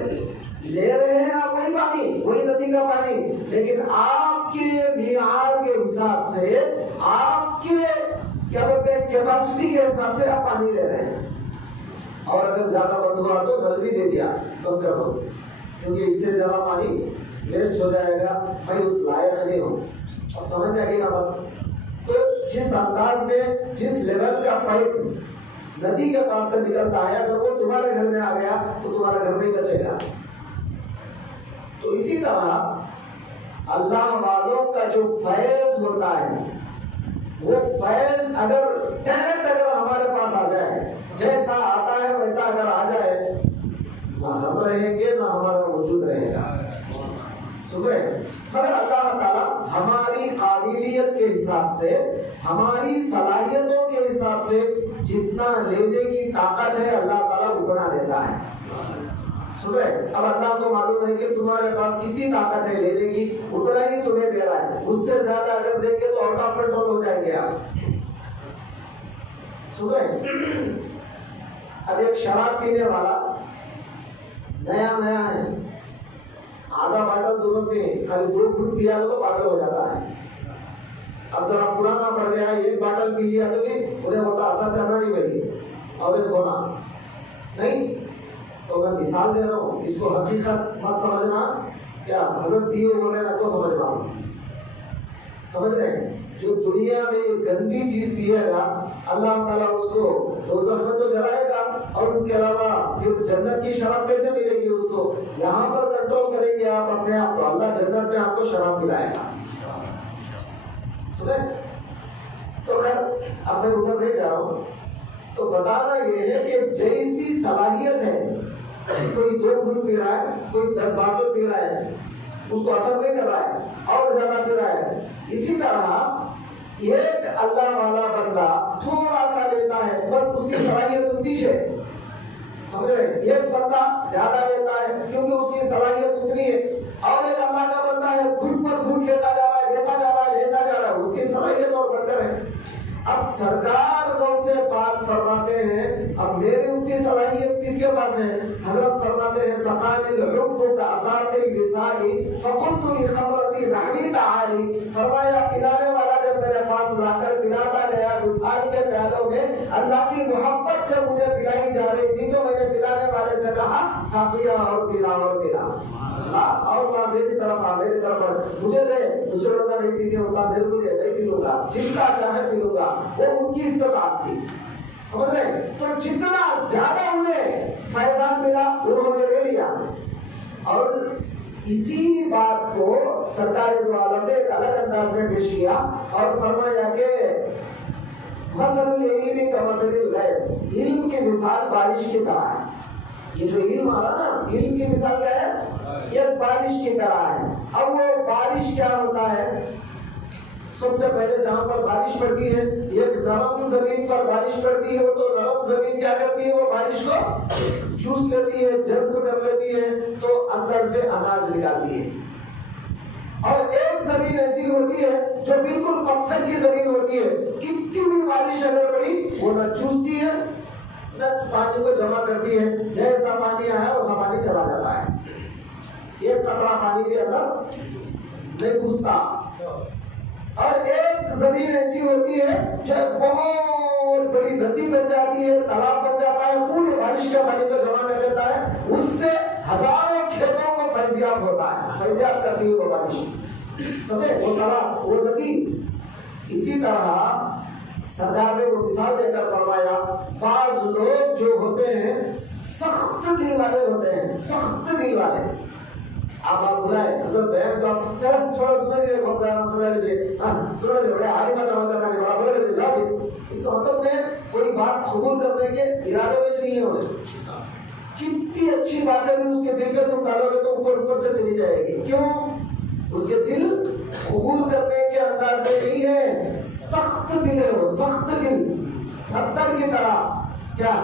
لے رہے ہیں آپ وہی پانی، وہی ندی کا پانی، لیکن آپ کے معیار کے حساب سے، آپ کے کیا بولتے ہیں کیپیسٹی کے حساب سے آپ پانی لے رہے ہیں. اور اگر زیادہ بند ہوا تو نل بھی دے دیا، کم کر دو، کیونکہ اس سے زیادہ پانی ویسٹ ہو جائے گا، میں اس لائق نہیں ہوں. اب سمجھ میں آگے نا بات؟ تو جس انداز میں، جس لیول کا پائپ ندی کے پاس سے نکلتا ہے، اگر وہ تمہارے گھر میں آ گیا تو تمہارا گھر نہیں بچے گا. تو اسی طرح اللہ والوں کا جو فیض ہوتا ہے، وہ فیض اگر ڈائریکٹ اگر ہمارے پاس آ جائے، جیسا آتا ہے ویسا اگر آ جائے، نہ ہم رہیں گے نہ ہمارا وجود رہے گا. مگر اللہ تعالیٰ ہماری قابلیت کے حساب سے، ہماری صلاحیتوں کے حساب سے جتنا لینے کی طاقت ہے اللہ تعالیٰ اتنا دیتا ہے. سن رہے ہیں؟ اب اللہ کو معلوم ہے کہ تمہارے پاس کتنی طاقت ہے لینے کی، اتنا ہی تمہیں دے رہا ہے، اس سے زیادہ اگر دیں گے تو آؤٹ آف کنٹرول ہو جائیں گے آپ۔ سن رہے ہیں؟ اب ایک شراب پینے والا نیا ہے، آدھا باٹل ضرورت نہیں، خالی 2 گھونٹ پیا تو پاگل ہو جاتا ہے۔ اب ذرا پرانا پڑ گیا، 1 باٹل پی لیا تو بھی انہیں بہت اثر کرنا نہیں بھائی، اور ایک ہونا نہیں۔ تو میں مثال دے رہا ہوں، اس کو حقیقت مت سمجھنا، کیا حضرت پیو بول رہے ہیں تو سمجھ رہا ہوں، سمجھ رہے ہیں؟ جو دنیا میں گندی چیز پیے گا اللہ تعالیٰ اس کو دوزخ میں تو جلائے گا، اور اس کے علاوہ پھر جنت کی شراب کیسے ملے گی اس کو؟ یہاں پر کنٹرول کریں گے آپ اپنے آپ تو اللہ جنت میں آپ کو شراب پلائے گا۔ سنیں؟ تو خیر اب میں ادھر نہیں جا رہا ہوں، تو بتانا یہ ہے کہ جیسی صلاحیت ہے، کوئی 2 گھونٹ پی رہا ہے، کوئی 10 باٹل پی رہا ہے، اس کو اثر نہیں کر رہا ہے اور زیادہ پی رہا ہے، اسی طرح ایک اللہ والا بندہ تھوڑا سا لیتا ہے، بس اس کی صلاحیت 29 ہے، سمجھ رہے ہیں؟ ایک بندہ زیادہ لیتا ہے کیونکہ اس کی صلاحیت اتنی ہے، اور ایک اللہ کا بندہ ہے گھٹ پر گھٹ لیتا جا رہا ہے، اس کی صلاحیت اور بڑھ کر ہے۔ اب سرکار کون سے بات فرماتے ہیں، اب میری اتنی صلاحیت کس کے پاس ہے؟ حضرت فرماتے ہیں سقانی الحب کا اساطیر لسانی فقلت لخمرتی رحمی تعالی، فرمایا پلانے والا جب میرے پاس لا کر پلاتا گیا وصال کے پیالوں میں، اللہ کی محبت جب مجھے پلائی جا رہی تھی تو میں نے پلانے والے سے کہا ساقیہ اور پلا اور پلا، اور میری طرف مجھے دے، دوسرے لوگ نہیں پیتے ہوتا، میرے کو دے، میں پی لوں گا، جتنا چاہے پی لوں گا، وہ ان کی استطاعت تھی، سمجھ رہے ہیں؟ تو جتنا زیادہ انہیں فیضان ملا انہوں نے لے لیا، اور اسی بات کو سرکار دو عالم نے ایک الگ انداز میں پیش کیا اور فرمایا کہ مثل العلم کمثل الغیث، علم کی مثال بارش کی طرح ہے۔ یہ جو علم آ رہا نا، علم کی مثال کیا ہے؟ یہ بارش کی طرح ہے۔ اب وہ بارش کیا ہوتا ہے؟ سب سے پہلے جہاں پر بارش پڑتی ہے، ایک نرم زمین پر بارش پڑتی ہے، تو نرم زمین کیا کرتی ہے؟ وہ بارش کو چوس لیتی ہے، جذب کر لیتی ہے، تو اندر سے اناج نکالتی ہے۔ اور ایک زمین ایسی ہوتی ہے جو بالکل پتھر کی زمین ہوتی ہے، کتنی بھی بارش اگر پڑی وہ نہ چوستی ہے نہ پانی کو جمع کرتی ہے، جیسا پانی آیا ویسا پانی چلا جاتا ہے، ایک قطرہ پانی بھی اندر نہیں گھستا۔ اور ایک زمین ایسی ہوتی ہے جو بہت بڑی ندی بن جاتی ہے، تالاب بن جاتا ہے، پورے بارش کا پانی کو جمع کر لیتا ہے، اس سے ہزاروں کھیتوں کو فیضیاب ہوتا ہے، فیضیاب کرتی ہے وہ بارش، سمجھے؟ وہ تالاب، وہ ندی۔ اسی طرح سرکار نے وہ مثال دے کر فرمایا بعض لوگ جو ہوتے ہیں سخت دل والے ہوتے ہیں، سخت دل والے۔ آپ بلائے حضرت بہن تو آپ تھوڑا سمجھ لیجیے، بہت پیارا سمجھ لیجیے، سمجھ لیجیے، بڑے عالمہ جمع کرنا نہیں، بڑا بولے لیجیے، جاؤ جی۔ اس کا مطلب نے کوئی بات قبول کرنے کے ارادے میں نہیں ہے انہیں، کتنی اچھی باتیں بھی اس کے دل پہ تم ڈالو گے تو اوپر اوپر سے چلی جائے گی، کیوں؟ اس کے دل قبول کرنے کے انداز میں نہیں ہے، سخت دل ہے وہ، سخت دل، پتھر کی طرح، کیا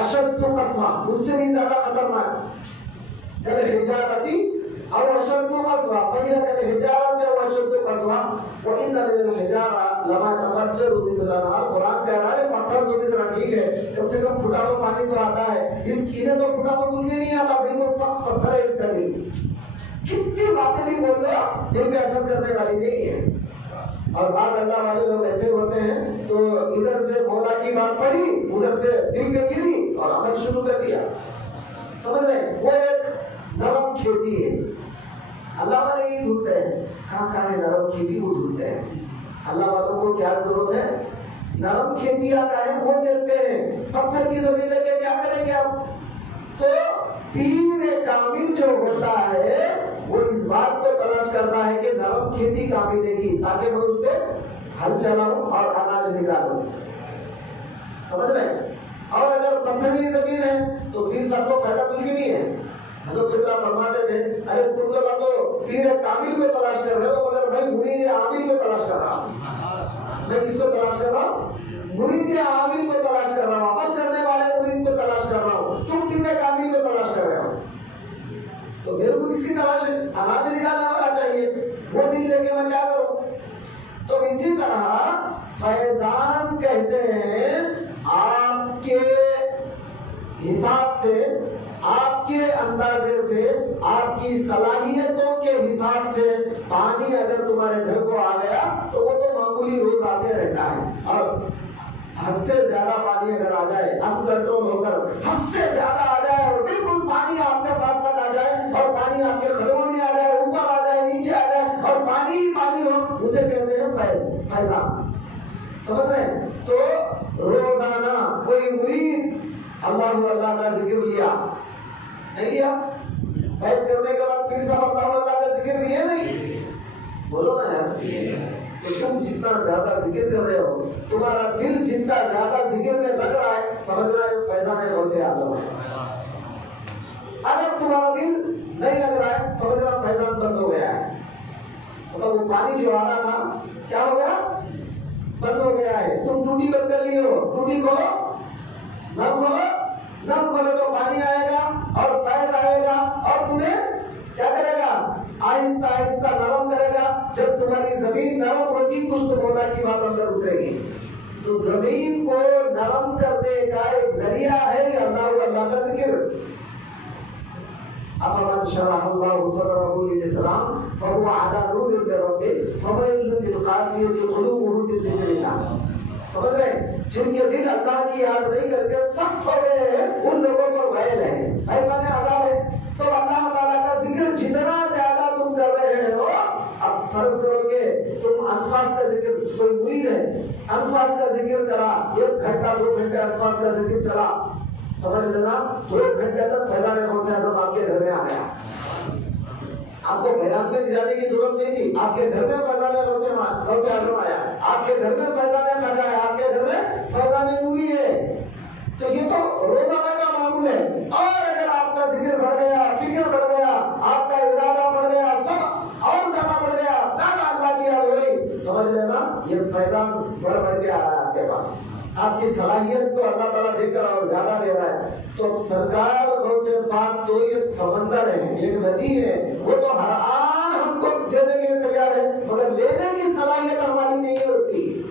اشد قسوہ، اس سے بھی زیادہ خطرناک، کل حجارتی اور اشد قسوہ، فیہ کل حجارت اور اشد قسوہ، وَإِنَّ مِنَ الْحِجَارَةِ لَمَا يَتَفَجَّرُ مِنْهُ الْأَنْهَارُ۔ قرآن کہہ رہا ہے پتھر جو بھی ذرا ٹھیک ہے، کم سے کم پھٹا تو پانی تو آتا ہے، انہیں تو پھٹا تو کچھ بھی نہیں آتا، بالکل سخت پتھر ہے اس کا دل، کتنی باتیں بھی بول دو دل پہ اثر کرنے والی نہیں ہے۔ اور بعض اللہ والے لوگ ایسے ہوتے ہیں تو ادھر سے مولا کی بات پڑھی، ادھر سے دل پہ گری اور عمل شروع کر دیا، سمجھ رہے ہیں؟ وہ ایک نرم کھیتی ہے، اللہ والے ہی ڈھونڈتے ہیں کہاں ہے نرم کھیتی، وہ ڈھونڈتے ہیں۔ اللہ والوں کو کیا ضرورت ہے؟ نرم کھیتیاں کا ہے وہ دیکھتے ہیں، پتھر کی زمین لے کے کیا کریں گے آپ؟ تو پیر کامل جو ہوتا ہے وہ اس بات کو تلاش کرتا ہے کہ نرم کھیتی کہاں ملے گی تاکہ میں اس پہ ہل چلاؤں اور اناج نکالوں، سمجھ رہے ہیں؟ اور اگر پتھری زمین ہے تو پیر صاحب کو فائدہ کچھ بھی نہیں ہے۔ حضرت اللہ فرماتے تھے ارے تم لوگ تو پیر کامل کو تلاش کر رہے ہو مگر میں مرید عامل کو تلاش کر رہا ہوں۔ میں کس کو تلاش کر رہا ہوں؟ مرید عامل کو تلاش کر رہا ہوں، عمل کرنے والے مرید کو تلاش کر رہا ہوں، تم پیر کامل کو تلاش کر رہے ہو۔ حساب سے، آپ کے اندازے سے، آپ کی صلاحیتوں کے حساب سے پانی اگر تمہارے گھر کو آ گیا تو وہ تو معمولی روز آتے رہتا ہے، اور حد سے زیادہ پانی اگر آ جائے ان کنٹرول ہو کر حد سے زیادہ آ جائے اور بالکل پانی آپ کے پاس تک آ جائے اور پانی آپ کے قدموں میں آ جائے، اوپر آ جائے، نیچے آ جائے اور پانی ہی پانی ہو، اسے کہتے ہیں فیضان. سمجھ رہے ہیں؟ تو روزانہ کوئی مرید اللہ کا ذکر لیا نہیں لیا؟ بیعت کرنے کے بعد پھر سب اللہ کا ذکر دیے نہیں؟ بولو نا یار. کہ تم جتنا زیادہ ذکر کر رہے ہو، تمہارا دل جتنا زیادہ ذکر میں لگ رہا ہے، سمجھ رہا ہے فیضان غوث اعظم ہے. اگر تمہارا دل نہیں لگ رہا ہے، سمجھ رہا فیضان بند ہو گیا ہے. مطلب وہ پانی جو آ رہا تھا کیا ہو گیا؟ بند ہو گیا ہے. تم ٹوٹی بند کر لیے ہو، ٹوٹی کھولو، نل کھولو تو پانی آئے گا اور فیض آئے گا اور تمہیں کیا کرے گا؟ آہستہ آہستہ نرم کرے گا. جب تمہاری زمین نرم ہوگی کچھ تو مولا کی بات اندر اترے گی. تو زمین کو نرم کرنے کا ایک ذریعہ ہے اللہ کا ذکر. افمن شرح اللہ صدره للاسلام فهو على نور من ربه فويل للقاسية قلوبهم من ذكر الله. سمجھ رہے ہیں؟ جن کے دل اللہ کی یاد نہیں کر کے سخت ہو گئے ہیں، ان لوگوں پر ویل ہے، بھائی عذاب ہے. تو اللہ تعالیٰ کا ذکر جتنا زیادہ تم کر رہے ہو، اب فرض کرو کہ تم انفاس کا ذکر، کوئی مرید ہے انفاس کا ذکر کرا، 1 گھنٹہ 2 گھنٹے انفاس کا ذکر چلا، سمجھ لینا 2 گھنٹے تک فیضان غوث اعظم آپ کے گھر میں آ گیا. آپ کو بیان میں جانے کی ضرورت نہیں تھی، آپ کے گھر میں فیضان غوث اعظم آیا، آپ کے گھر میں فیضان خواجہ ہے، آپ کے گھر میں فیضان نوری ہے. تو یہ تو روزانہ کا معمول ہے. اور اگر آپ کا ذکر بڑھ گیا، فکر بڑھ گیا، آپ کا ارادہ بڑھ گیا، سب اور زیادہ بڑھ گیا، زیادہ اللہ کی یاد ہو رہی، سمجھ لینا یہ فیضان بڑھ کے آ رہا ہے آپ کے پاس. آپ کی صلاحیت کو اللہ تعالیٰ دے کر اور زیادہ دے رہا ہے. تو سرکار غوث پاک تو ایک سمندر ہے، ایک ندی ہے، وہ تو ہر آن ہم کو دینے کے لیے تیار ہے، مگر لینے کی صلاحیت ہماری نہیں ہوتی.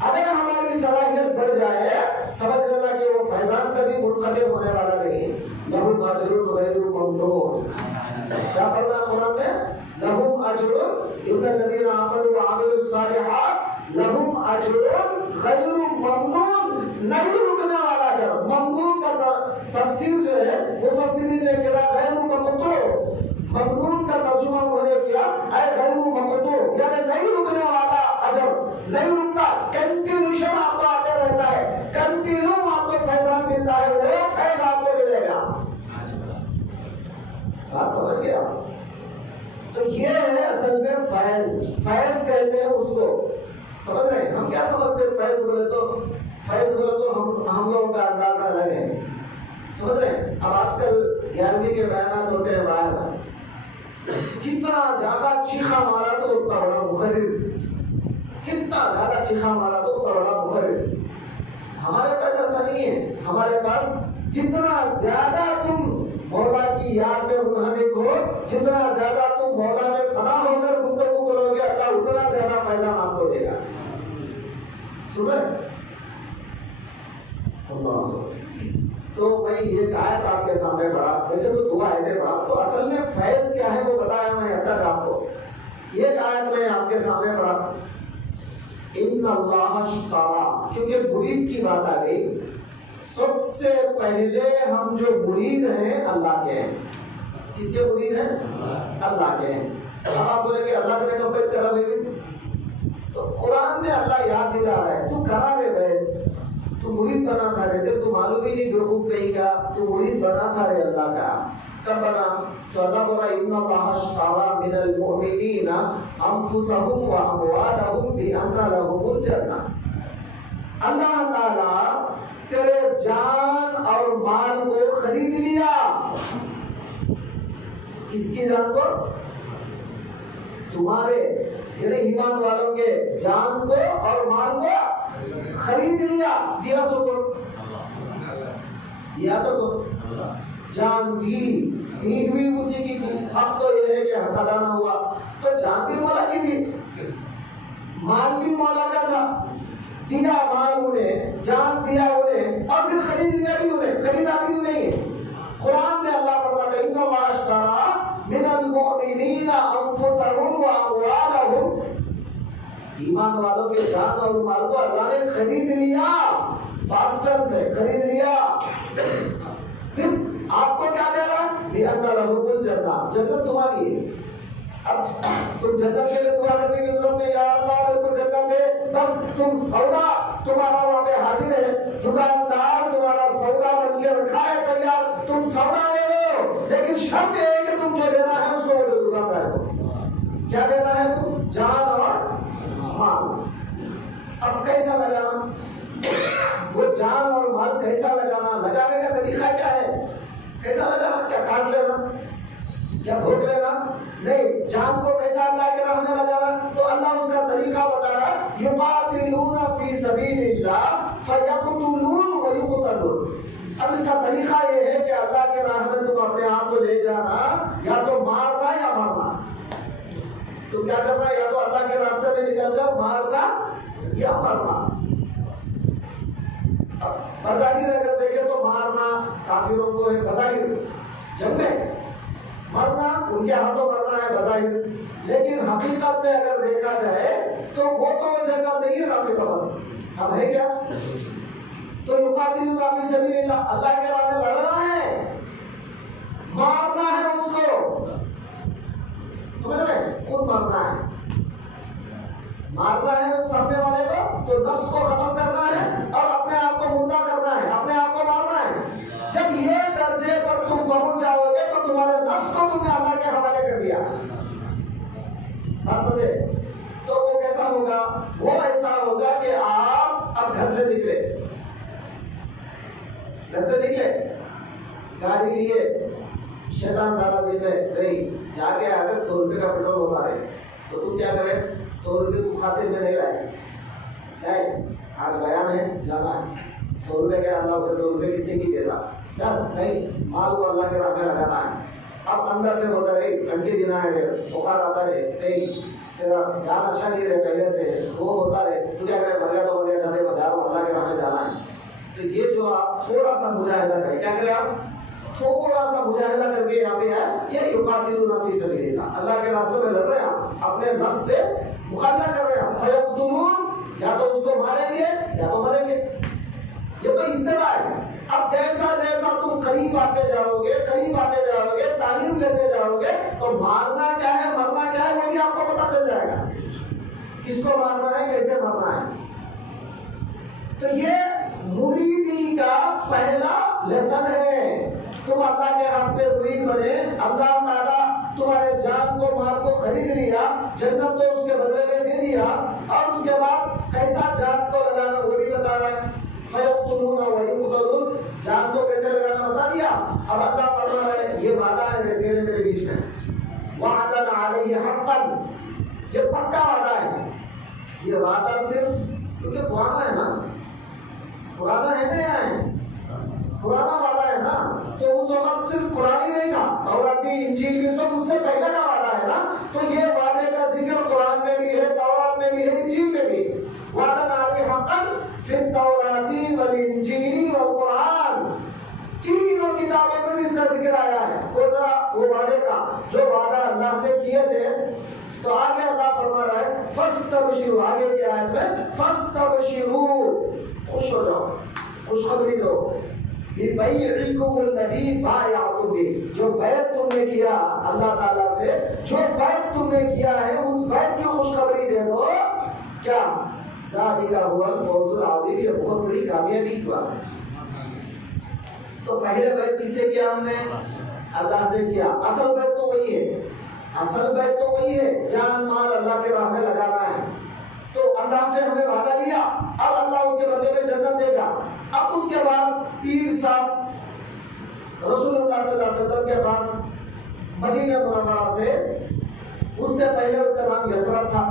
اگر ہماری صلاحیت بڑھ جائے، سمجھ لینا کہ وہ فیضان کبھی منقطع ہونے والا نہیں. لہم اجر غیر ممنون. کیا فرمایا قرآن نے؟ لہم اجر، ان الذین آمنوا وعملوا الصالحات لہم اجر غیر ممنون، نہیں رکنے والا اجر. ممنون کا تفسیر جو ہے مفسرین نے کیا غیر مقطوع، ممنون کا ترجمہ انہوں نے کیا اے غیر مقطوع، یعنی نہیں رکنے والا اجر، نہیں رکتا، کنٹینیوشن آپ کو آتے رہتا ہے، کنٹینیو آپ کو فیضان ملتا ہے، وہ فیض آپ کو ملے گا. بات سمجھ گیا؟ تو یہ ہے اصل میں فیض کہتے ہیں اس کو. سمجھ رہے ہیں؟ ہم کیا سمجھتے ہیں فیض بولے تو ہم لوگوں کا اندازہ الگ ہے. سمجھ رہے ہیں؟ اب آج کل 11ویں کے بیانات ہوتے ہیں باہر، کتنا زیادہ چیخا مارا تو اتنا بڑا مخرر، کتنا زیادہ چیخا مارا تو اتنا بڑا مخرر. ہمارے پاس ایسا نہیں ہے. ہمارے پاس جتنا زیادہ تم مولا کی یاد میں منہمک ہو، جتنا زیادہ تم مولا میں فنا ہو کر گفتگو کرو گے، اللہ اتنا زیادہ فیضان آپ کو دے گا. سنیں اللہ. تو میں ایک آیت آپ کے سامنے پڑھا، ویسے تو 2 آیتیں پڑھا، تو اصل میں فیض کیا ہے وہ بتایا میں اب تک آپ کو. ایک آیت میں آپ کے سامنے پڑھا ان اللہ اشترا، کیونکہ مرید کی بات آ گئی. سب سے پہلے ہم جو مرید ہیں اللہ کے ہیں. کس کے مرید ہیں؟ اللہ کے ہیں. اب آپ بولیں گے اللہ کے کب بیعت کرا بھائی؟ تو قرآن میں اللہ یاد دلا رہا ہے تو کرا رہے بیعت، تو مرید بنا تھا رہے، تو معلوم ہی نہیں بیوقوف کہیں کا، تو مرید بنا تھا رہے اللہ کا. کب بنا؟ تو اللہ بولا ان اللہ اشترى من المؤمنین انفسهم واموالهم بان لهم الجنہ. اللہ تعالی تیرے جان اور مال کو خرید لیا. کس کی جان کو؟ تمہارے یعنی ایمان والوں کے جان کو اور مال کو خرید لیا. دیا سو کو، دیا سو کو، جان دی، دین بھی اسی کی تھی. اب تو یہ ہے کہ حق ادا نہ ہوا، تو جان بھی مولا کی تھی، مال بھی مولا کا تھا. دیا مال انہیں، جان دیا انہیں، اور پھر خرید لیا بھی انہیں. خرید ایمان والوں کے جان اور مال کو اللہ نے خرید لیا، فاسٹر سے خرید لیا۔ پھر آپ کو کیا دے رہا ہے؟ لِأَنَّ لَهُمُ الْجَنَّةُ، جنت تمہاری ہے۔ اب تم جنت کے لیے دعا کرنے کی ضرورت نہیں، یا اللہ میرے کو جنت دے، بس تم سودا تمہارا وہاں پہ حاضر ہے، دکاندار تمہارا سودا بن کے رکھا ہے تیار، تم سودا لے لو، لیکن شرط یہ ہے کہ تم جو دینا ہے اس کو وہ دو دکاندار کو۔ کیا دینا ہے تم؟ جان اور مال۔ اب کیسا لگانا؟ وہ جان اور مال کیسا لگانا؟ لگانے کا طریقہ کیا ہے؟ کیسا لگانا؟ کیا کاٹ لینا؟ کیا بھوک لینا؟ نہیں، جان کو کیسا اللہ کے راہ میں لگانا؟ تو اللہ اس کا طریقہ بتا رہا، یقاتلون فی سبیل اللہ فیقتلون ویقتلون۔ اب اس کا طریقہ یہ ہے کہ اللہ کے راہ میں تم اپنے آپ کو لے جانا، یا تو مارنا یا مرنا۔ تو کیا کرنا؟ یا تو اللہ کے راستے میں نکل کر مارنا یا مرنا۔ اب بظاہر اگر دیکھیں تو مارنا کافروں کو ہے، بظاہر جنگ میں مرنا ان کے ہاتھوں مرنا ہے بظاہر، لیکن حقیقت میں اگر دیکھا جائے تو وہ تو جنگ اب نہیں ہے رافع بخت، اب ہے کیا؟ تو یقاتلون فی سبیل اللہ، اللہ کے راہ میں لڑنا ہے، مارنا ہے اس کو، سمجھ رہے ہیں؟ خود مرنا ہے، مارنا ہے سامنے والے کو، تو نفس کو ختم کرنا ہے اور اپنے آپ کو مردہ کرنا ہے، اپنے آپ کو مارنا ہے۔ جب یہ درجے پر تم پہنچ جاؤ گے تو تمہارے نفس کو تم نے اللہ کے حوالے کر دیا، بات سمجھے؟ تو وہ کیسا ہوگا؟ وہ ایسا ہوگا کہ آپ اب گھر سے نکلے، گاڑی لیے، شیطان ڈالا دل میں، نہیں جا کے اگر 100 روپے کا پیٹرول ہوتا رہے تو تم کیا کرے؟ 100 روپے کو خاطر میں نہیں لائے، آج بیان ہے جانا ہے، 100 روپے کے اللہ اسے 100 روپے کتنے کی دیتا؟ نہیں، مال کو اللہ کے راہ میں لگانا ہے۔ اب اندر سے ہوتا رہے گھنٹے دن آئے رہے، بخار آتا رہے، نہیں تیرا جان اچھا نہیں رہے پہلے سے، وہ ہوتا رہے، تو کیا کرے؟ مر گیا تو مر گیا، جانے بجا رہا ہوں، اللہ کے راہ میں جانا ہے۔ تو یہ جو آپ تھوڑا سا مجاہدہ کریں، کیا کریں آپ؟ تھوڑا سا مجاہدہ کر کے یہاں پہ ہے، یہ یقاتلون فی سبیل اللہ، اللہ کے راستے میں لڑ رہے ہیں، اپنے نفس سے مقابلہ کر رہے ہیں، فیقتلون، یا تو اس کو ماریں گے یا تو مریں گے۔ یہ تو ابتدا ہے۔ اب جیسا جیسا تم قریب آتے جاؤ گے، تعلیم لیتے جاؤ گے، تو مارنا کیا ہے مرنا کیا ہے وہ بھی آپ کو پتا چل جائے گا، کس کو مارنا ہے کیسے مرنا ہے۔ تو یہ مریدی کا پہلا لیسن ہے۔ تم اللہ کے ہاتھ پہ مرید بنے، اللہ تعالیٰ تمہارے جان کو مال کو خرید لیا، جنت تو اس کے بدلے میں دے دیا، اور اس کے بعد کیسا جان کو لگانا وہ بھی بتا رہا ہے۔ فیقتلون ویقتلون، جان کو کیسے لگانا بتا دیا۔ اب اللہ فرما رہا ہے یہ وعدہ ہے تیرے میرے بیچ میں، وعدا علیہ حقا، یہ پکا وعدہ ہے۔ یہ وعدہ صرف کیونکہ پرانا ہے نا، پرانا ہے نیا ہے، پرانا وعدہ ہے نا، تو اس وقت صرف قرآن ہی نہیں تھا، تورات بھی انجیل بھی سب اس سے پہلے کا وعدہ ہے نا، تو یہ وعدے کا ذکر قرآن میں بھی ہے، تورات میں بھی ہے، انجیل میں بھی۔ وعدہ علیہ حقا فی التوراۃ والانجیل والقرآن، تینوں کتابوں میں بھی اس کا ذکر آیا ہے۔ وہ وعدے کا جو وعدہ اللہ سے کیے تھے، تو آگے اللہ فرما رہا ہے فاستبشروا، آگے کی آیت میں فاستبشروا، خوش ہو جاؤ، خوشخبری دو، بِبَيْعِكُمُ الَّذِي بَايَعْتُم بِهِ، جو بیعت تم نے کیا اللہ تعالیٰ سے، جو بیعت تم نے کیا ہے اس بیعت کی خوشخبری دے دو۔ کیا؟ ذَلِكَ هُوَ الْفَوْزُ الْعَظِيمُ، یہ بہت بڑی کامیابی کی بات ہے۔ تو پہلے بیعت کس سے کیا ہم نے؟ اللہ سے کیا۔ اصل بیعت تو وہی ہے، اصل بیعت تو وہی ہے، جان مال اللہ کے راہ میں لگانا ہے۔ تو اللہ سے ہم نے وعدہ لیا، اب اللہ اس کے بدلے میں جنت دے گا۔ اب اس کے بعد پیر صاحب رسول اللہ صلی اللہ علیہ وسلم کے پاس مدینہ منورہ سے، اس سے پہلے اس کا نام یثرب تھا،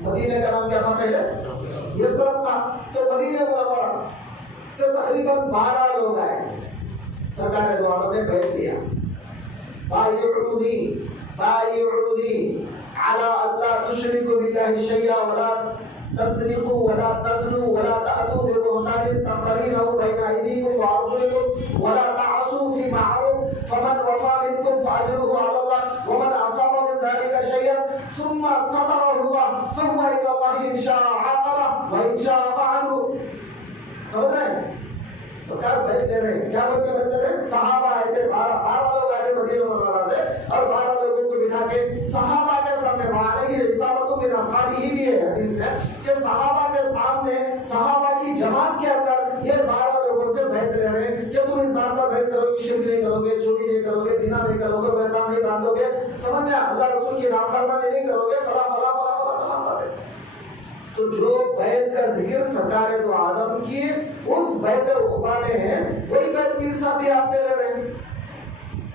مدینہ کا نام کیا تھا پہلے؟ یثرب تھا۔ تو مدینہ منورہ سے تقریباً 12 لوگ آئے، سرکار دو عالم نے بیعت لیا، بایعونی علی اللہ تشرکوا باللہ شیئا ولا تسرقوا ولا تزنوا ولا تأتوا ببہتان تفترینہ بین ایدیکم وارجلکم ولا تعصوا فی معروف فمن وفی منکم فاجرہ علی اللہ ومن اصاب من ذلک شیئا ثم سترہ اللہ فہو الی سمجھ رہے ہیں؟ سرکار بیعت لے رہے ہیں. کیا بول کے بیعت لے رہے ہیں؟ صحابہ آئے تھے 12 لوگ آئے تھے مدینہ منورہ سے اور 12 لوگوں کو بٹھا کے صحابہ کے سامنے وعلیہ رسالۃ من اصحابہ بھی ہے حدیث میں کہ صحابہ کے سامنے صحابہ کی جماعت کے اندر یہ 12 لوگوں سے بیعت لے رہے ہیں کہ تم اس بات پر بیعت کرو کہ شرک نہیں کرو گے, چوری نہیں کرو گے, زنا نہیں کرو گے, بیدان نہیں باندھو گے, سمجھ میں اللہ رسول کی نافرمانی نہیں کرو گے, فلاں فلاں فلاں فلاں تمام باتیں. تو جو بیعت کا ذکر سرکار دو عالم کی اس بیعت عقبہ میں ہے وہی بیعت پیر صاحب بھی آپ سے لے رہے ہیں.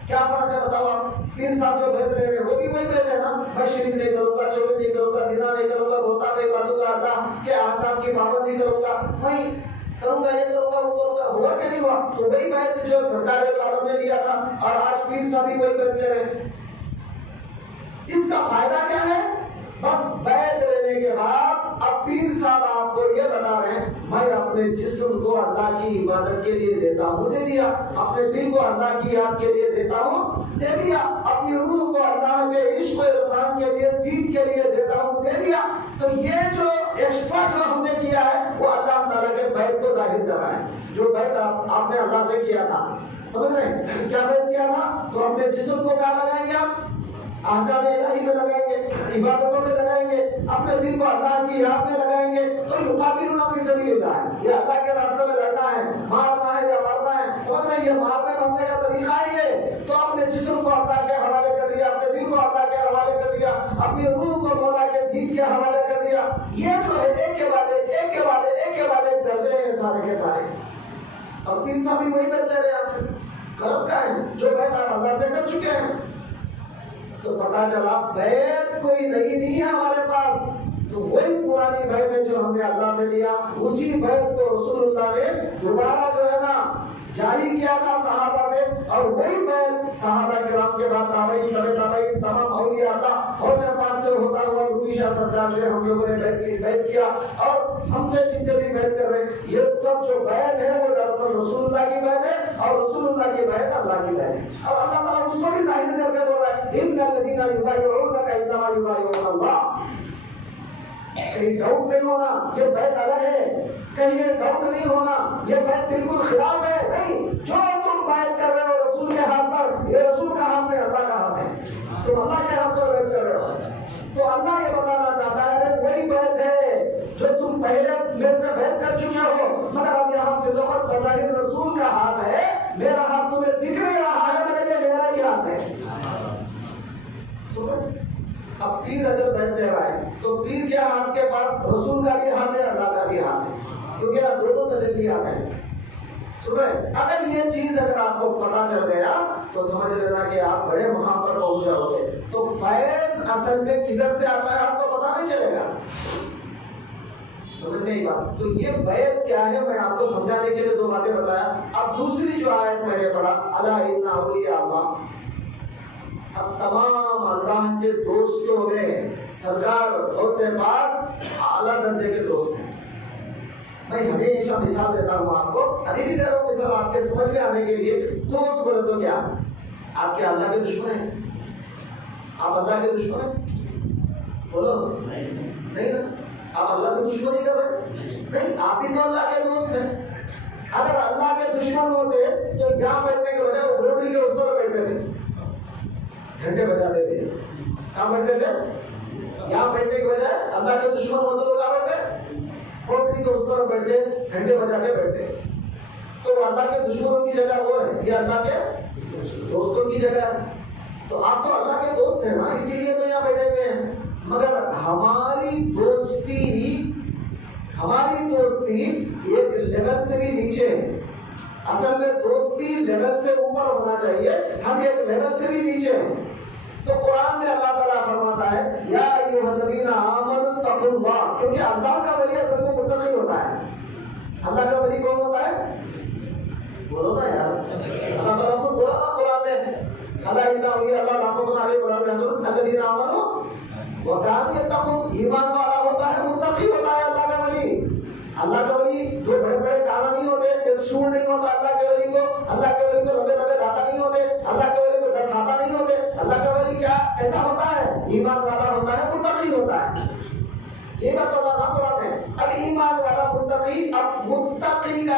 کیا فرق ہے بتاؤ آپ؟ پیر صاحب جو بیعت لے رہے ہیں وہ بھی وہی بیعت ہے نا. میں شرک نہیں کروں گا, چوری نہیں کروں گا, زنا نہیں کروں گا, بہتان نہیں باندھوں گا, اللہ کے احکام کی پابندی کروں گا, میں کروں گا, یہ کروں گا, وہ کروں گا. ہوا کہ نہیں ہوا؟ تو وہی بیعت جو سرکار دو عالم نے لیا تھا اور آج پیر صاحب بھی وہی بیعت لے رہے ہیں. اس کا فائدہ کیا ہے؟ بس بیعت لینے کے بعد اب پیر صاحب آپ کو یہ بتا رہے ہیں میں اپنے جسم کو اللہ کی عبادت کے لیے دیتا ہوں, دے دیا. اپنے دل کو اللہ کی یاد کے لیے دیتا ہوں, دے دیا. اپنی روح کو اللہ کے عشق و عرفان کے لیے, دین کے لیے دیتا ہوں, دے دیا. تو یہ جو ایکسٹرا جو ہم نے کیا ہے وہ اللہ تعالیٰ کے بیعت کو ظاہر کر رہا ہے. جو بیعت آپ نے اللہ سے کیا تھا, سمجھ رہے ہیں کیا بیعت کیا تھا؟ تو اپنے جسم کو کیا لگائیں گے آپ؟ احکام الہی میں لگائیں گے, عبادتوں میں لگائیں گے, اپنے دل کو اللہ کی یاد میں لگائیں گے. تو یقاتلون فی سبیل اللہ ہے, یہ اللہ کے راستے میں لڑنا ہے, مارنا ہے یا مرنا ہے. سمجھ رہے ہیں یہ مارنے مرنے کا طریقہ ہی ہے. تو اپنے جسم کو اللہ کے حوالے کر دیا, اپنے دل کو اللہ کے حوالے کر دیا, اپنی روح کو مولا کے دین کے حوالے کر دیا. یہ جو ہے ایک کے بعد ایک, ایک کے بعد ایک, ایک کے بعد ایک درجے ہیں سارے کے سارے. اور پیر صاحب بھی وہی بیعت لے رہے ہیں آپ سے. غلط کا ہے جو بیعت آپ اللہ سے کر چکے ہیں. تو پتا چلا بیعت کوئی نئی نہیں ہے ہمارے پاس, تو وہی پرانی بیعت ہے جو ہم نے اللہ سے لیا. اسی بیعت کو رسول اللہ نے دوبارہ جو ہے نا جاری کیا تھا صحابہ سے, اور وہی بیعت صحابہ کرام کے بعد تابعین, تبع تابعین, تمام اولیاء اللہ حوض پاک سے ہوتا ہوا رومی شاہ سرکار سے ہم لوگوں نے بیعت کیا. اور ہم سے جتنے بھی بیعت کر رہے ہیں یہ سب جو بیعت ہے وہ دراصل رسول اللہ کی بیعت ہے, اور رسول اللہ کی بیعت اللہ کی بیعت ہے. اور اللہ تعالیٰ اس کو بھی ظاہر کر کے بول رہا ہے ان الذین یبایعونک انما یبایعون اللہ. کہیں ڈاؤٹ نہیں ہونا یہ بیعت الگ ہے, کہیں یہ ڈاؤٹ نہیں ہونا یہ بیعت بالکل خلاف ہے. نہیں, جو تم بیعت کر رہے ہو رسول کے ہاتھ پر, یہ رسول کا ہاتھ ہے, اللہ کا ہاتھ ہے. تم اللہ کے ہاتھ پر بیعت کر رہے ہو. تو اللہ یہ بتانا چاہتا ہے وہی بیعت ہے جو تم پہلے میرے سے بیعت کر چکے ہو, مگر اب یہاں فی الوقت بظاہر رسول کا ہاتھ ہے, میرا ہاتھ تمہیں دکھ نہیں رہا ہے مگر یہ میرا ہی ہاتھ ہے. اب پیر اگر بیعت لے رہا ہے تو پیر کے ہاتھ کے پاس رسول کا بھی ہاتھ ہے, اللہ کا بھی ہاتھ ہے, کیونکہ دونوں تجلیات ہیں. سنیں, اگر یہ چیز اگر آپ کو پتا چل گیا تو سمجھ لینا کہ آپ بڑے مقام پر پہنچ جاؤ گے. تو فیض اصل میں کدھر سے آتا ہے آپ کو پتا نہیں چلے گا. سمجھ میں ایک بات, تو یہ بیعت کیا ہے میں آپ کو سمجھانے کے لیے 2 باتیں بتایا. اب دوسری جو آیت میں نے پڑھا الا ان اولیاء اللہ, اب تمام اللہ کے دوستوں میں سرکار غوث پاک اعلیٰ درجے کے دوست ہیں. میں ہمیشہ مثال دیتا ہوں آپ کو, ابھی بھی دے رہا ہوں مثال آپ کے سمجھ میں آنے کے لیے. دوست بولے تو کیا آپ کیا اللہ کے دشمن ہیں؟ آپ اللہ کے دشمن ہیں؟ بولو نہیں نا, آپ اللہ سے دشمنی کر رہے نہیں, آپ بھی تو اللہ کے دوست ہیں. اگر اللہ کے دشمن ہوتے تو یہاں بیٹھنے کے بجائے وہ بروڑی کے اس طرح بیٹھتے تھے, گھنٹے بجاتے ہوئے. کہاں بیٹھتے تھے؟ یہاں بیٹھنے کے بجائے اللہ کے دشمن ہوتے تو کہاں بیٹھتے؟ بروڑی کے اس طرح بیٹھتے, گھنٹے بجاتے بیٹھتے. تو اللہ کے دشمنوں کی جگہ وہ ہے, یہ اللہ کے دوستوں کی جگہ ہے. تو آپ تو اللہ کے دوست ہیں نا, اسی لیے تو یہاں بیٹھے ہوئے ہیں. مگر ہماری دوستی ایک لیول سے بھی نیچے ہے. اصل میں دوستی لیول سے اوپر ہونا چاہیے, ہم ایک لیول سے بھی نیچے ہیں. تو قرآن میں اللہ تعالیٰ فرماتا ہے یا ایھا الذین آمنوا اتقوا اللہ, کیونکہ اللہ کا ولی اصل میں متقی ہوتا ہے. اللہ کا ولی کون ہوتا ہے؟ بولو نا یار, اللہ تعالیٰ خود بولا نا قرآن میں اللہ ان اولیاء اللہ لا خوف علیہم ولا هم يحزنون الذین آمنوا وكانوا يتقون. ایمان والا ہوتا ہے, متقی ہوتا ہے اللہ کا ولی. اللہ کا ولی جو بڑے بڑے کانا نہیں ہوتے, ایک سور نہیں ہوتا اللہ کے ولی کو, اللہ کے ولی کو لمبے لمبے داتا نہیں ہوتے, اللہ کے ولی کو 10 ہاتھا نہیں ہوتے. اللہ کا ولی کیا ایسا ہوتا ہے؟ ایمان والا ہوتا ہے, متقی ہوتا ہے. یہ بات بتا نا قرآن ہے. اب ایمان والا متقی, اب متقی کا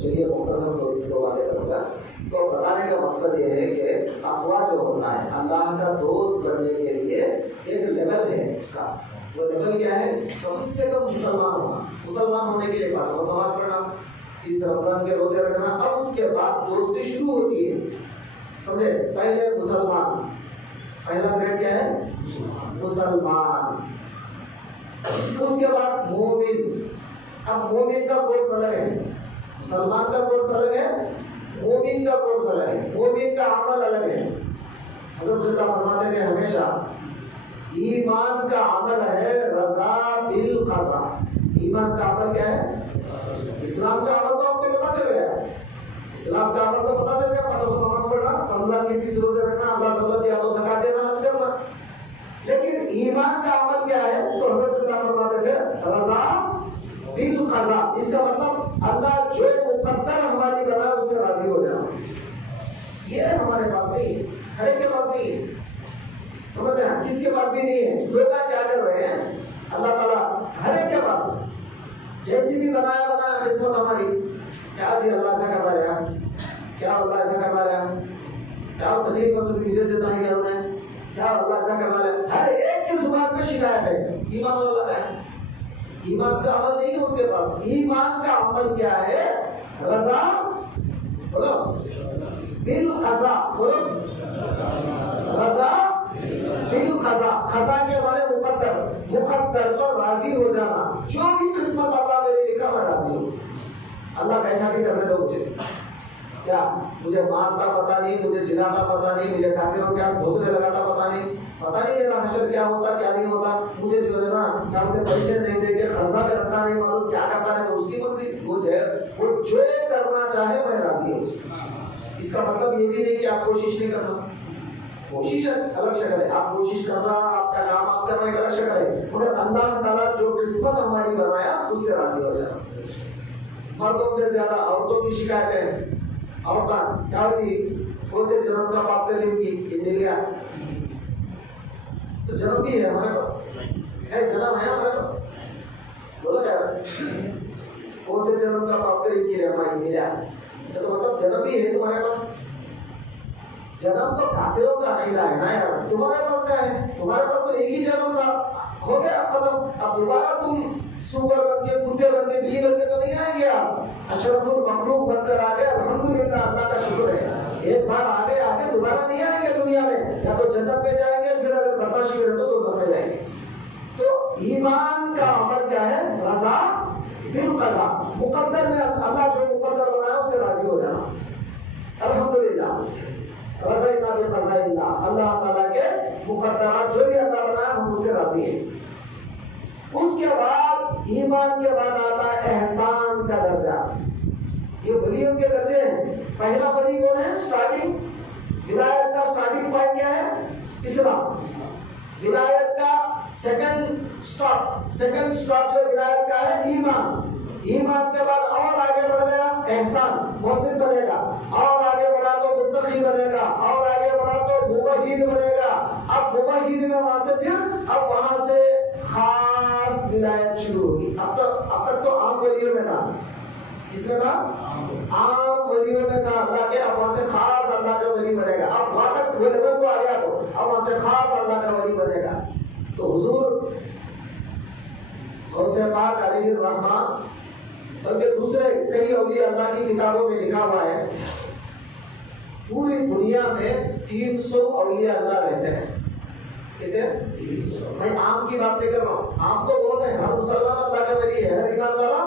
چلیے مختصر دو باتیں کروں گا. تو بتانے کا مقصد یہ ہے کہ تقویٰ جو ہوتا ہے اللہ کا دوست بننے کے لیے ایک لیول ہے اس کا. وہ لیول کیا ہے؟ کم سے کم مسلمان ہونا. مسلمان ہونے کے لیے پانچ نماز پڑھنا، 30 رمضان کے روزے رکھنا. اب اس کے بعد دوستی شروع ہوتی ہے. سمجھے؟ پہلے مسلمان، پہلا گریڈ کیا ہے؟ مسلمان. اس کے بعد مومن. اب مومن کا کورس الگ ہے، مسلمان کا کورس الگ ہے، مومن کا کورس الگ ہے. مومن کا عمل الگ ہے. حضرت اللہ فرماتے تھے ہمیشہ ایمان کا عمل ہے رضا بالقضا. ایمان کا عمل کیا ہے؟ اسلام کا عمل تو آپ کو پتا چل گیا. اسلام کا عمل تو پتا چل گیا، پانچ وقت نماز پڑھنا، رمضان کی 30 روزے رکھنا، اللہ تعالیٰ دیا تو زکات دینا، حج کرنا. لیکن ایمان کا عمل کیا ہے؟ تو حضرت اللہ فرماتے تھے رضا بالقضا. اس کا مطلب اللہ جو مقدر ہماری بنا اس سے راضی ہو جانا. یہ ہمارے پاس نہیں ہے، ہر ایک کے پاس نہیں ہے. سمجھ میں کس کے پاس بھی نہیں ہے. لوگ کیا کر رہے ہیں؟ اللہ تعالیٰ ہر ایک کے پاس جیسی بھی بنایا قسمت ہماری. کیا جی اللہ ایسا کرتا رہا، کیا اللہ ایسا کرتا رہا، کیا تکلیف مسئلہ مجھے دیتا ہے گھروں میں، کیا اللہ ایسا کرتا رہا. ہر ایک کی زبان میں شکایت ہے. ایمان والا ہے، ایمان کا عمل نہیں ہے اس کے پاس. ایمان کا عمل کیا ہے؟ رضا بولو بالقضا. بولو رضا بالقضا. قضا کے معنی مقدر، مقدر پر راضی ہو جانا. جو بھی قسمت اللہ میرے لکھا میں راضی ہوں. اللہ کیسا بھی کرنے دو مجھے. کیا مجھے مارتا پتا نہیں، مجھے جلاتا پتا نہیں، مجھے کافروں کیا دھوکے لگاتا پتا نہیں، پتا نہیں میرا حشر کیا ہوتا کیا نہیں ہوتا. مجھے جو ہے نا کیا بولتے پیسے نہیں دے کے خرچہ میں رکھنا نہیں معلوم کیا کرتا ہے، اس کی مرضی. وہ جو کرنا چاہے میں راضی ہوں. اس کا مطلب یہ بھی نہیں کہ آپ کوشش نہیں کرنا. کوشش الگ شکل ہے، آپ کوشش کرنا، آپ کا کام آپ کرنا ایک الگ شکل ہے. مگر اللہ تعالیٰ جو قسمت ہماری بنایا اس سے راضی ہو جانا. مردوں سے زیادہ عورتوں کی شکایتیں ہیں. عورتیں کیا جی وہ سے جنم کا پاپ تعلیم کی یہ مل گیا تو جنم بھی ہے ہمارے پاس ہے، جنم ہے ہمارے پاس. بولو یار وہ سے جنم کا پاپ تعلیم کی رہنمائی ملا تو مطلب جنم بھی ہے تمہارے پاس. جنم تو کافروں کا عقیدہ ہے نا یار. تمہارے پاس کیا ہے؟ تمہارے پاس تو ایک ہی جنم تھا، ہو گیا ختم. اب دوبارہ تم سور بن کے، کتے بن کے، بلی بن کے تو نہیں آئیں گے. آپ اشرف المخلوق بن کر آگے، الحمدللہ اللہ کا شکر ہے. ایک بار آگے دوبارہ نہیں آئیں گے دنیا میں. یا تو جنت میں جائیں گے، پھر اگر بدماشی کریں تو دوزخ میں جائیں گے. تو ایمان کا عمل کیا ہے؟ رضا بالقضا. مقدر میں اللہ جو مقدر بنایا اس سے راضی ہو جانا. الحمدللہ رضینا بقضاء اللہ. اللہ تعالیٰ کے مقدرات جو بھی اللہ بنایا ہم اس سے راضی ہیں. اس کے بعد ایمان کے بعد آتا ہے احسان کا درجہ. یہ ولیوں کے درجے ہیں. پہلا ولی کون ہے؟ سٹارٹنگ ولایت کا سٹارٹنگ پوائنٹ کیا ہے؟ اسلام. ولایت کا سیکنڈ سٹاپ جو ولایت کا ہے ایمان. ایمان کے بعد اور آگے بڑھ گیا احسان، محسن بنے گا. اور آگے بڑھا تو متقی بنے گا. اور آگے بڑھا تو موحد بنے گا. اب موحد میں وہاں سے پھر اب وہاں سے خاص ولایت شروع ہوگی. اب تک تو عام ولیوں میں تھا. کس میں تھا؟ عام ولیوں میں تھا اللہ کے. اب وہاں سے خاص اللہ کا ولی بنے گا. اب وہاں تک وہ لیول تو آ گیا تو اب وہاں سے خاص اللہ کا ولی بنے گا. تو حضور غوث پاک علیہ الرحمٰن بلکہ دوسرے کئی اولیاء اللہ کی کتابوں میں لکھا ہوا ہے پوری دنیا میں 300 اولیاء اللہ رہتے ہیں. کتنے؟ میں عام کی بات نہیں کر رہا ہوں، عام تو بہت ہے، ہر مسلمان اللہ کا ولی ہے، ہر ایمان والا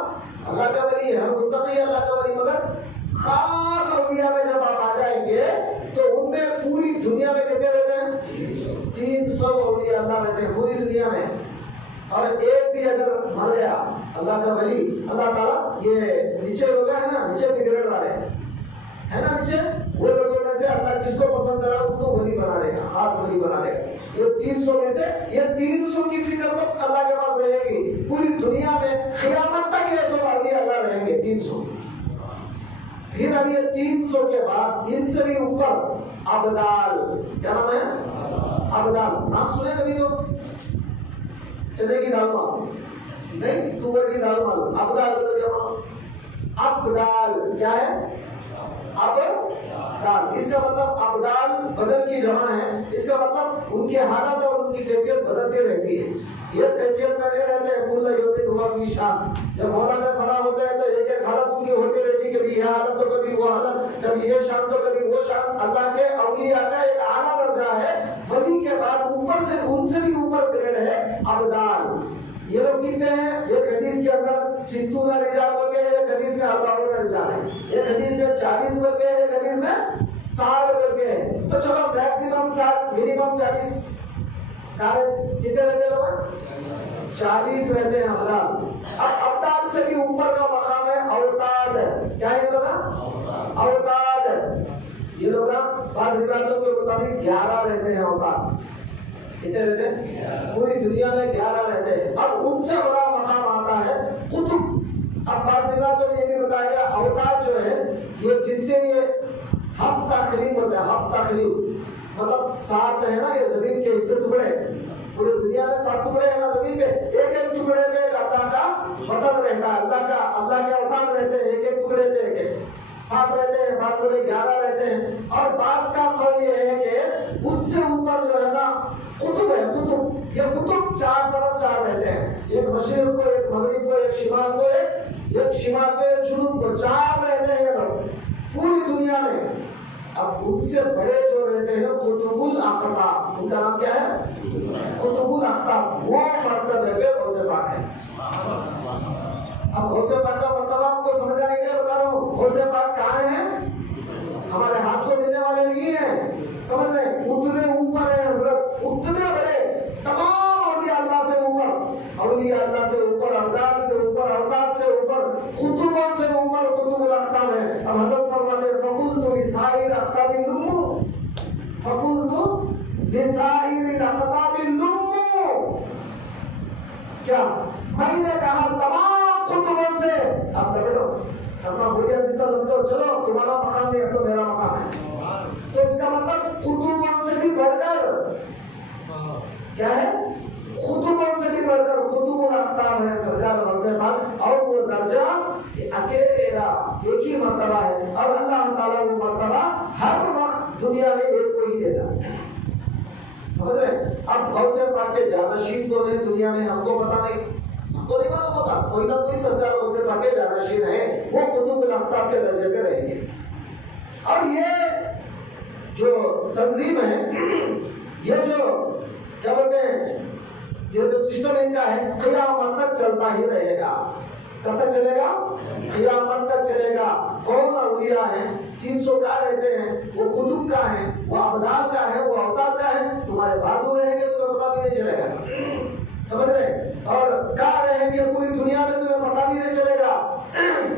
اللہ کا ولی ہے، ہر متقی اللہ کا ولی، مگر خاص اولیاء میں جب آپ آ جائیں گے تو ان میں پوری دنیا میں کتنے رہتے ہیں؟ 300 اولیاء اللہ رہتے ہیں پوری دنیا میں، اور ایک بھی اگر مر گیا اللہ کا ولی، اللہ تعالیٰ یہ نیچے لوگ ہیں نا، نیچے کے گریڈ والے ہے نا، نیچے وہ لوگوں میں سے اللہ جس کو پسند کرا اس کو ولی بنا دے گا، خاص ولی بنا دے گا۔ یہ 300 میں سے یہ 300 کی فکر تو اللہ کے پاس رہے گی پوری دنیا میں، قیامت تک یہ سب اولیاء اللہ رہیں گے 300۔ پھر اب یہ 300 کے بعد ان سے بھی اوپر ابدال، کیا نام ہے؟ ابدال، نام سنے کبھی تو؟ چنے کی دال معلوم نہیں، تور کی دال معلوم، ابدال کا تو کیا معلوم؟ ابدال کیا ہے؟ ابدال، اس کا مطلب ابدال بدل کی جمع ہے، اس کا مطلب ان کے حالت اور ان کی کیفیت بدلتی رہتی ہے، یہ کیفیت میں نہیں رہتے ہیں، کل یوم ہوا فی شان۔ جب مولا میں فنا ہوتا ہے تو ایک ایک حالت ان کی ہوتی رہتی ہے، کبھی یہ حالت تو کبھی وہ حالت، کبھی یہ شان تو کبھی وہ شان۔ اللہ کے اولیاء کا ایک اعلیٰ درجہ ہے، ولی کے بعد اوپر سے ان سے بھی اوپر گریڈ ہے ابدال۔ یہ لوگ کتنے ہیں؟ ایک حدیث کے اندر 60 رجال بول کے، ایک حدیث میں 40 رجال ہے، ایک حدیث میں 40 بول کے، ایک حدیث میں 60 بول کے۔ تو چلو میکسیمم 60، منیمم 40، کتنے رہتے لوگ؟ 40 رہتے ہیں ابدال۔ اب ابدال سے بھی اوپر کا مقام ہے اوتاد، کیا ہے یہ لوگ؟ اوتاد۔ یہ لوگ بعض روایتوں کے مطابق 11 رہتے ہیں اوتاد۔ کتنے رہتے ہیں؟ پوری دنیا میں 11 رہتے ہیں۔ اب ان سے بڑا مقام آتا ہے قطب۔ اب بعض روایتوں میں یہ بھی بتایا گیا اوتاد جو ہے یہ جتنے یہ ہفت تخلیق ہوتا ہے، ہفت تخلیق مطلب 7 ہے نا، یہ زمین کے حصے ٹکڑے، پوری دنیا میں 7 ٹکڑے ہیں نا زمین پہ، ایک ایک ٹکڑے پہ ایک اللہ کا وطن رہتا ہے، اللہ کے اوتاد رہتے ہیں، ایک ایک ٹکڑے پہ ایک ایک 7 رہتے ہیں، بعض بڑے 11 رہتے ہیں۔ اور بعض کا قول یہ ہے کہ اس سے اوپر جو ہے نا قطب ہے، قطب، یہ قطب 4 طرف 4 رہتے ہیں، ایک مشرق کو، ایک مغرب کو، ایک شمال کو، ایک شمال کو، ایک جنوب کو، 4 رہتے ہیں یہ لوگ پوری دنیا میں۔ اب ان سے بڑے جو رہتے ہیں قطب الاقطاب، ان کا نام کیا ہے؟ قطب الاقطاب، وہ مرتبے پہ غوث پاک ہے۔ اب غوث پاک کا مرتبہ آپ کو سمجھا نہیں کیا بتا رہا ہوں؟ غوث پاک کہاں ہیں؟ ہمارے ہاتھ کو ملنے والے نہیں ہیں، سمجھ رہے ہیں؟ اتنے اوپر ہیں حضرت، اتنے بڑے، تمام اولیاء اللہ سے اوپر، اولیاء اللہ سے اوپر، ابدال سے اوپر، اوتاد سے اوپر، قطبوں سے اوپر قطب الاقطاب ہے۔ اب حضرت فرماتے ہیں فقلت لسائر اقطاب اللم، فقلت لسائر الاقطاب اللم، کیا میں نے کہا تمام قطبوں سے، اب لپٹو اپنا بوریہ بستر لپٹو، چلو تمہارا مقام نہیں ہے تو میرا مقام ہے۔ تو اس کا مطلب قطبوں سے بھی بڑھ کر کیا ہے؟ قطبوں سے بھی بڑھ کر قطب الاقطاب ہے سرکار غوث پاک، اور وہ درجہ اکیلا ایک ہی مرتبہ ہے، اور اللہ تعالیٰ وہ مرتبہ ہر وقت دنیا میں ایک کو ہی دے گا، سمجھ رہے؟ اب غوث پاک کے جانشین تو نہیں دنیا میں، ہم کو پتا نہیں، ہم کو نہیں معلوم ہوتا، کوئی نہ کوئی سرکار غوث پاک کے جانشین ہے، وہ قطب الاقطاب کے درجے پہ رہیں گے۔ اور یہ جو تنظیم ہے، یہ جو کیا بولتے ہیں، یہ جو سسٹم ان کا ہے قیامت تک چلتا ہی رہے گا۔ کب تک چلے گا؟ قیامت تک چلے گا۔ کون اولیاء ہیں؟ 300 کا رہتے ہیں، وہ قطب کا ہے، وہ ابدال کا ہے، وہ اوتاد کا ہے، تمہارے بازو رہیں گے تمہیں پتا بھی نہیں چلے گا، سمجھ رہے؟ اور کہاں رہیں گے پوری دنیا میں تمہیں پتا بھی نہیں چلے گا،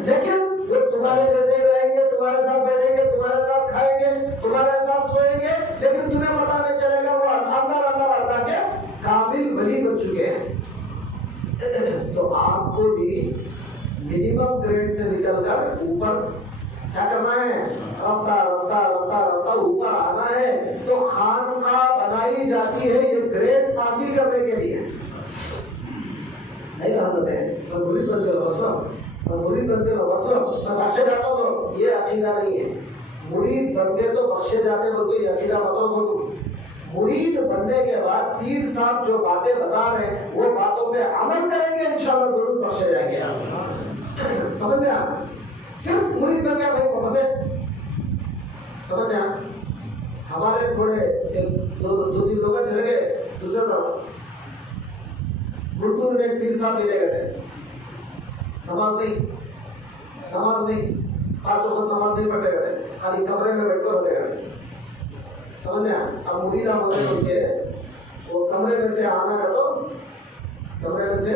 لیکن وہ تمہارے جیسے ہی رہیں گے، تمہارے ساتھ بیٹھیں گے، تمہارے ساتھ کھائیں گے، تمہارے ساتھ سوئیں گے، لیکن تمہیں پتا نہیں چلے گا وہ اندر اندر اللہ کے کامل ولی بن چکے ہیں۔ تو آپ کو بھی منیمم گریڈ سے نکل کر اوپر کیا کرنا ہے؟ رفتہ رفتہ رفتہ رفتہ اوپر آنا ہے۔ تو خانقاہ بنائی جاتی ہے یہ گریڈ حاصل کرنے کے لیے، نہیں کہا سکتے میں مرید بن کے بسرف، میں مرید بن کے بسرف، میں بخشے جاتا ہوں، تو یہ عقیدہ نہیں ہے۔ مرید بن کے تو بخشے جاتے ہیں، تو یہ عقیدہ مطلب ہو تو مرید بننے کے بعد پیر صاحب جو باتیں بتا رہے ہیں وہ باتوں پہ عمل کریں گے، انشاءاللہ ضرور بخشے جائیں گے۔ سمجھ میں آپ صرف مرید بن گیا بھائی بسے، سمجھ میں آپ ہمارے تھوڑے دو تین لوگ چلے گئے دوسرے طرف گڑکور میں ایک پیر صاحب ملے گئے تھے، نماز نہیں 5 وقت نماز نہیں پڑھتے گئے، خالی کمرے میں بیٹھ کر رہتے گئے، سمجھ میں اب مریدہ ہوتے ان کے وہ کمرے میں سے آنا کا تو کمرے میں سے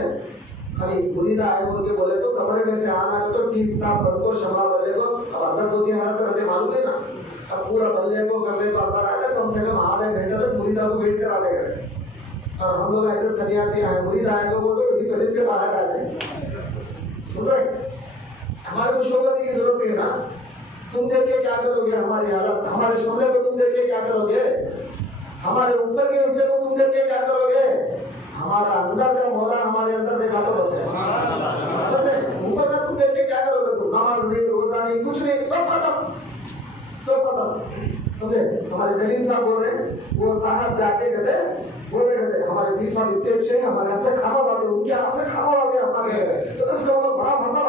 خالی مریدہ آئے بول کے بولے تو کمرے میں سے آنا کا تو ٹھیک ٹھاک بن کو شمع بلے کو اب اندر دوسری حالت رہتے معلوم نہیں نا، اب پورا بلے کو کرنے کو اندر آئے گا کم سے کم آدھا گھنٹہ تک مریدہ کو ویٹ کرا دے گئے، اور ہم لوگ ایسے سنیاسی آئے مرید آئے کو بولتے اسی پہ دن کے باہر آتے ہیں، سن رہے ہمارے کو شو کرنے کی ضرورت نہیں ہے نا، تم دیکھ کے کیا کرو گے ہماری حالت، ہمارے شعلے کو تم دیکھ کے کیا کرو گے، ہمارے اوپر کے حصے کو تم دیکھ کے کیا کرو گے، ہمارا اندر کا مولا ہمارے اندر دیکھا تو بس ہے، اوپر کا تم دیکھ کے کیا کرو گے، تم نماز نہیں روزہ نہیں کچھ نہیں سب ختم سمجھے۔ ہمارے کلیم صاحب بول رہے ہیں وہ صاحب جا کے کہتے بول رہے کہتے ہمارے پیر صاحب اتنے اچھے ہیں، ہمارے ہاتھ سے کھانا لاتے ان کے ہاتھ سے کھانا لاتے ہمارے تو اس کا بڑا بڑا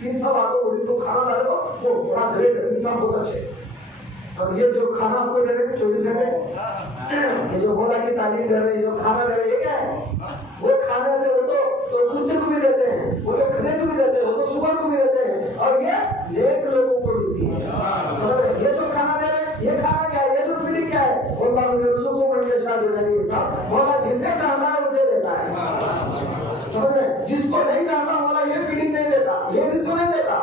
پیر صاحب آتے ان کو کھانا لاتے تو وہ بڑا گریٹ ہے، پیر صاحب بہت اچھے، اور یہ جو کھانا آپ کو دے رہے ہیں 24 گھنٹے یہ جو مولا کی تعلیم دے رہے ہیں، جو کھانا دے رہے ہیں یہ کیا ہے، وہ کھانے سے وہ تو کتے کو بھی دیتے ہیں، وہ تو کھلے کو بھی دیتے ہیں، وہ تو سور کو بھی دیتے ہیں، اور یہ نیک لوگوں کو ملتی ہے، سمجھ رہے یہ جو کھانا دے رہے ہیں یہ کھانا کیا ہے، یہ جو فیڈنگ کیا ہے، اللہ یرزقو من یشاء بغیر حساب، مولا جسے چاہتا ہے اسے دیتا ہے، سمجھ رہے جس کو نہیں چاہتا مولا یہ فیڈنگ نہیں دیتا، یہ رزق نہیں دیتا،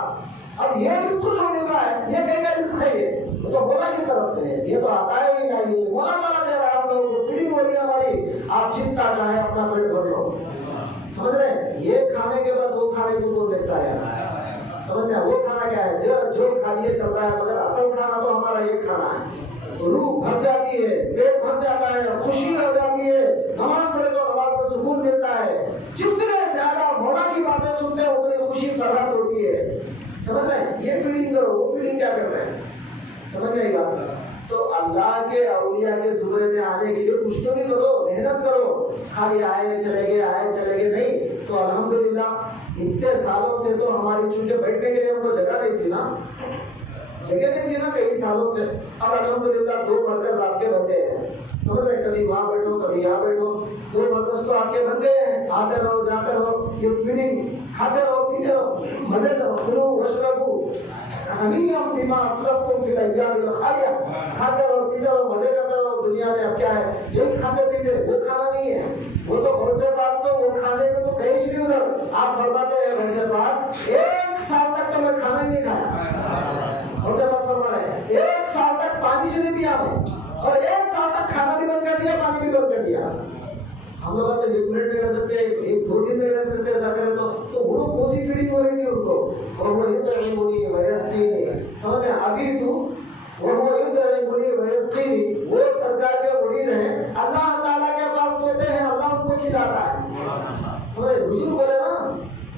اب یہ رزق جو مل رہا ہے یہ کہیں گا رزق ہے، یہ تو مولا کی طرف سے ہے، یہ تو آتا ہے ہی نہیں، مولا تعالیٰ دے رہا ہے، ہم لوگوں کو فیڈنگ ہو رہی ہے ہماری، آپ جتنا چاہے اپنا پیٹ بھر لو، سمجھ رہے ہیں یہ کھانے کے بعد وہ کھانے کو کون دیکھتا ہے، سمجھ میں وہ کھانا کیا ہے جو کھا لیے چلتا ہے، مگر اصل کھانا تو ہمارا یہ کھانا ہے، روح بھر جاتی ہے، پیٹ بھر جاتا ہے، خوشی ہو جاتی ہے، نماز پڑھے تو نماز میں سکون ملتا ہے، جتنے زیادہ مولا کی باتیں سنتے ہیں اتنی خوشی فرحت ہوتی ہے، سمجھ رہے ہیں یہ فیڈنگ کرو، وہ فیڈنگ کیا کرتے ہیں، سمجھ میں آئی بات، تو اللہ کے اولیاء کے زمرے میں آنے کے لیے کچھ تو بھی کرو، محنت کرو، خالی آئے چلے گئے نہیں، تو الحمدللہ اتنے سالوں سے تو ہماری چونکہ بیٹھنے کے لیے ہم کو جگہ نہیں تھی نا کئی سالوں سے، اب الحمدللہ 2 مرکز آپ کے بن گئے ہیں، سمجھ رہے کبھی وہاں بیٹھو کبھی یہاں بیٹھو، 2 مرکز تو آپ کے بن گئے ہیں، آتے رہو جاتے رہو، یہ فیڈنگ کھاتے رہو پیتے رہو، مزے کرو، کلو واشربو غنیم بما اسلفتم فی الايام الخالیہ، کھاتے رہو پیتے رہو مزے کرتے رہو، دنیا میں اب کیا ہے یہی کھاتے پیتے، وہ کھانا نہیں ہے، وہ تو غوث پاک تو وہ کھانے کو تو کہیں نہیں ادھر، آپ فرماتے ہیں غوث پاک 1 سال تک تو میں کھانا ہی نہیں کھایا، غوث پاک فرما رہے ہیں 1 سال تک پانی سے نہیں پیا میں، اور 1 سال تک کھانا بھی بند کر دیا پانی بھی بند کر دیا، ہم لوگ تو 1 منٹ نہیں رہ سکتے، 1-2 دن نہیں رہ سکتے، ایسا کرے تو وہ کوسی فیڈنگ ہو رہی تھی ان کو، اور وہ یطعمنی ویسقینی، سمجھ میں ابھی تو وہ یطعمنی ویسقینی، وہ سرکار کے مرید ہیں، اللہ تعالیٰ کے پاس سوتے ہیں، اللہ ان کو کھلاتا ہے، سمجھے حضور بولے نا،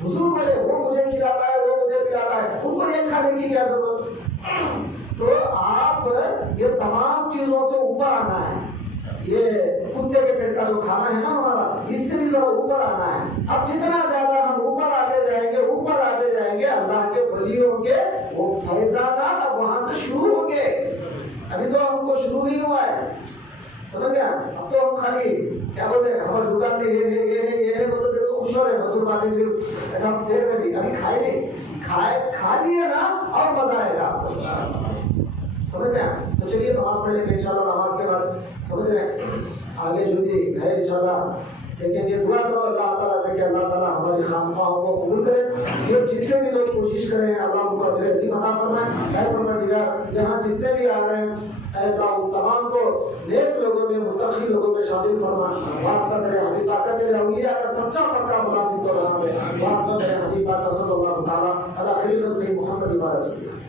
حضور بولے وہ مجھے کھلاتا ہے وہ مجھے پلاتا ہے، ان کو یہ کھانے کی کیا ضرورت، تو آپ یہ تمام چیزوں سے اوپر آنا ہے، یہ کتے کے پیٹ کا جو کھانا ہے نا ہمارا، اس سے بھی ذرا اوپر آنا ہے، اب جتنا زیادہ ہم اوپر آتے جائیں گے اللہ کے ولیوں کے وہ فیضانات اب وہاں سے شروع ہوں گے، ابھی تو ہم کو شروع نہیں ہوا ہے، سمجھ گیا، اب تو ہم خالی کیا بولتے ہیں ہماری دکان میں یہ ہے وہ تو دیکھو خوش ہو رہے ہیں، مسعود باقی ایسا دیکھ رہے بھی ابھی کھائے نہیں، کھا لیے نا اور مزہ آئے گا آپ کو، سمجھ میں تو چلیے نماز پڑھ لیں گے انشاءاللہ، نماز کے بعد سمجھ رہے ہیں آگے جو بھی ہے انشاءاللہ لیکن یہ دعا کرو اللہ تعالیٰ سے کہ اللہ تعالیٰ ہماری خانقاہوں کو قبول کرے، یہ جتنے بھی لوگ کوشش کریں اللہ ان کو اجر عظیم عطا فرمائے، اے پروردگار یہاں جتنے بھی آ رہے ہیں اے اللہ ان تمام کو نیک لوگوں میں متقی لوگوں میں شامل فرما، واسطہ تیرے حبیب پاک تیرے اولیاء کا سچا پکا مطابق تو بنا دے، واسطہ تیرے حبیب پاک صلی اللہ تعالیٰ علی خیر خلقہ محمد و رسول اللہ۔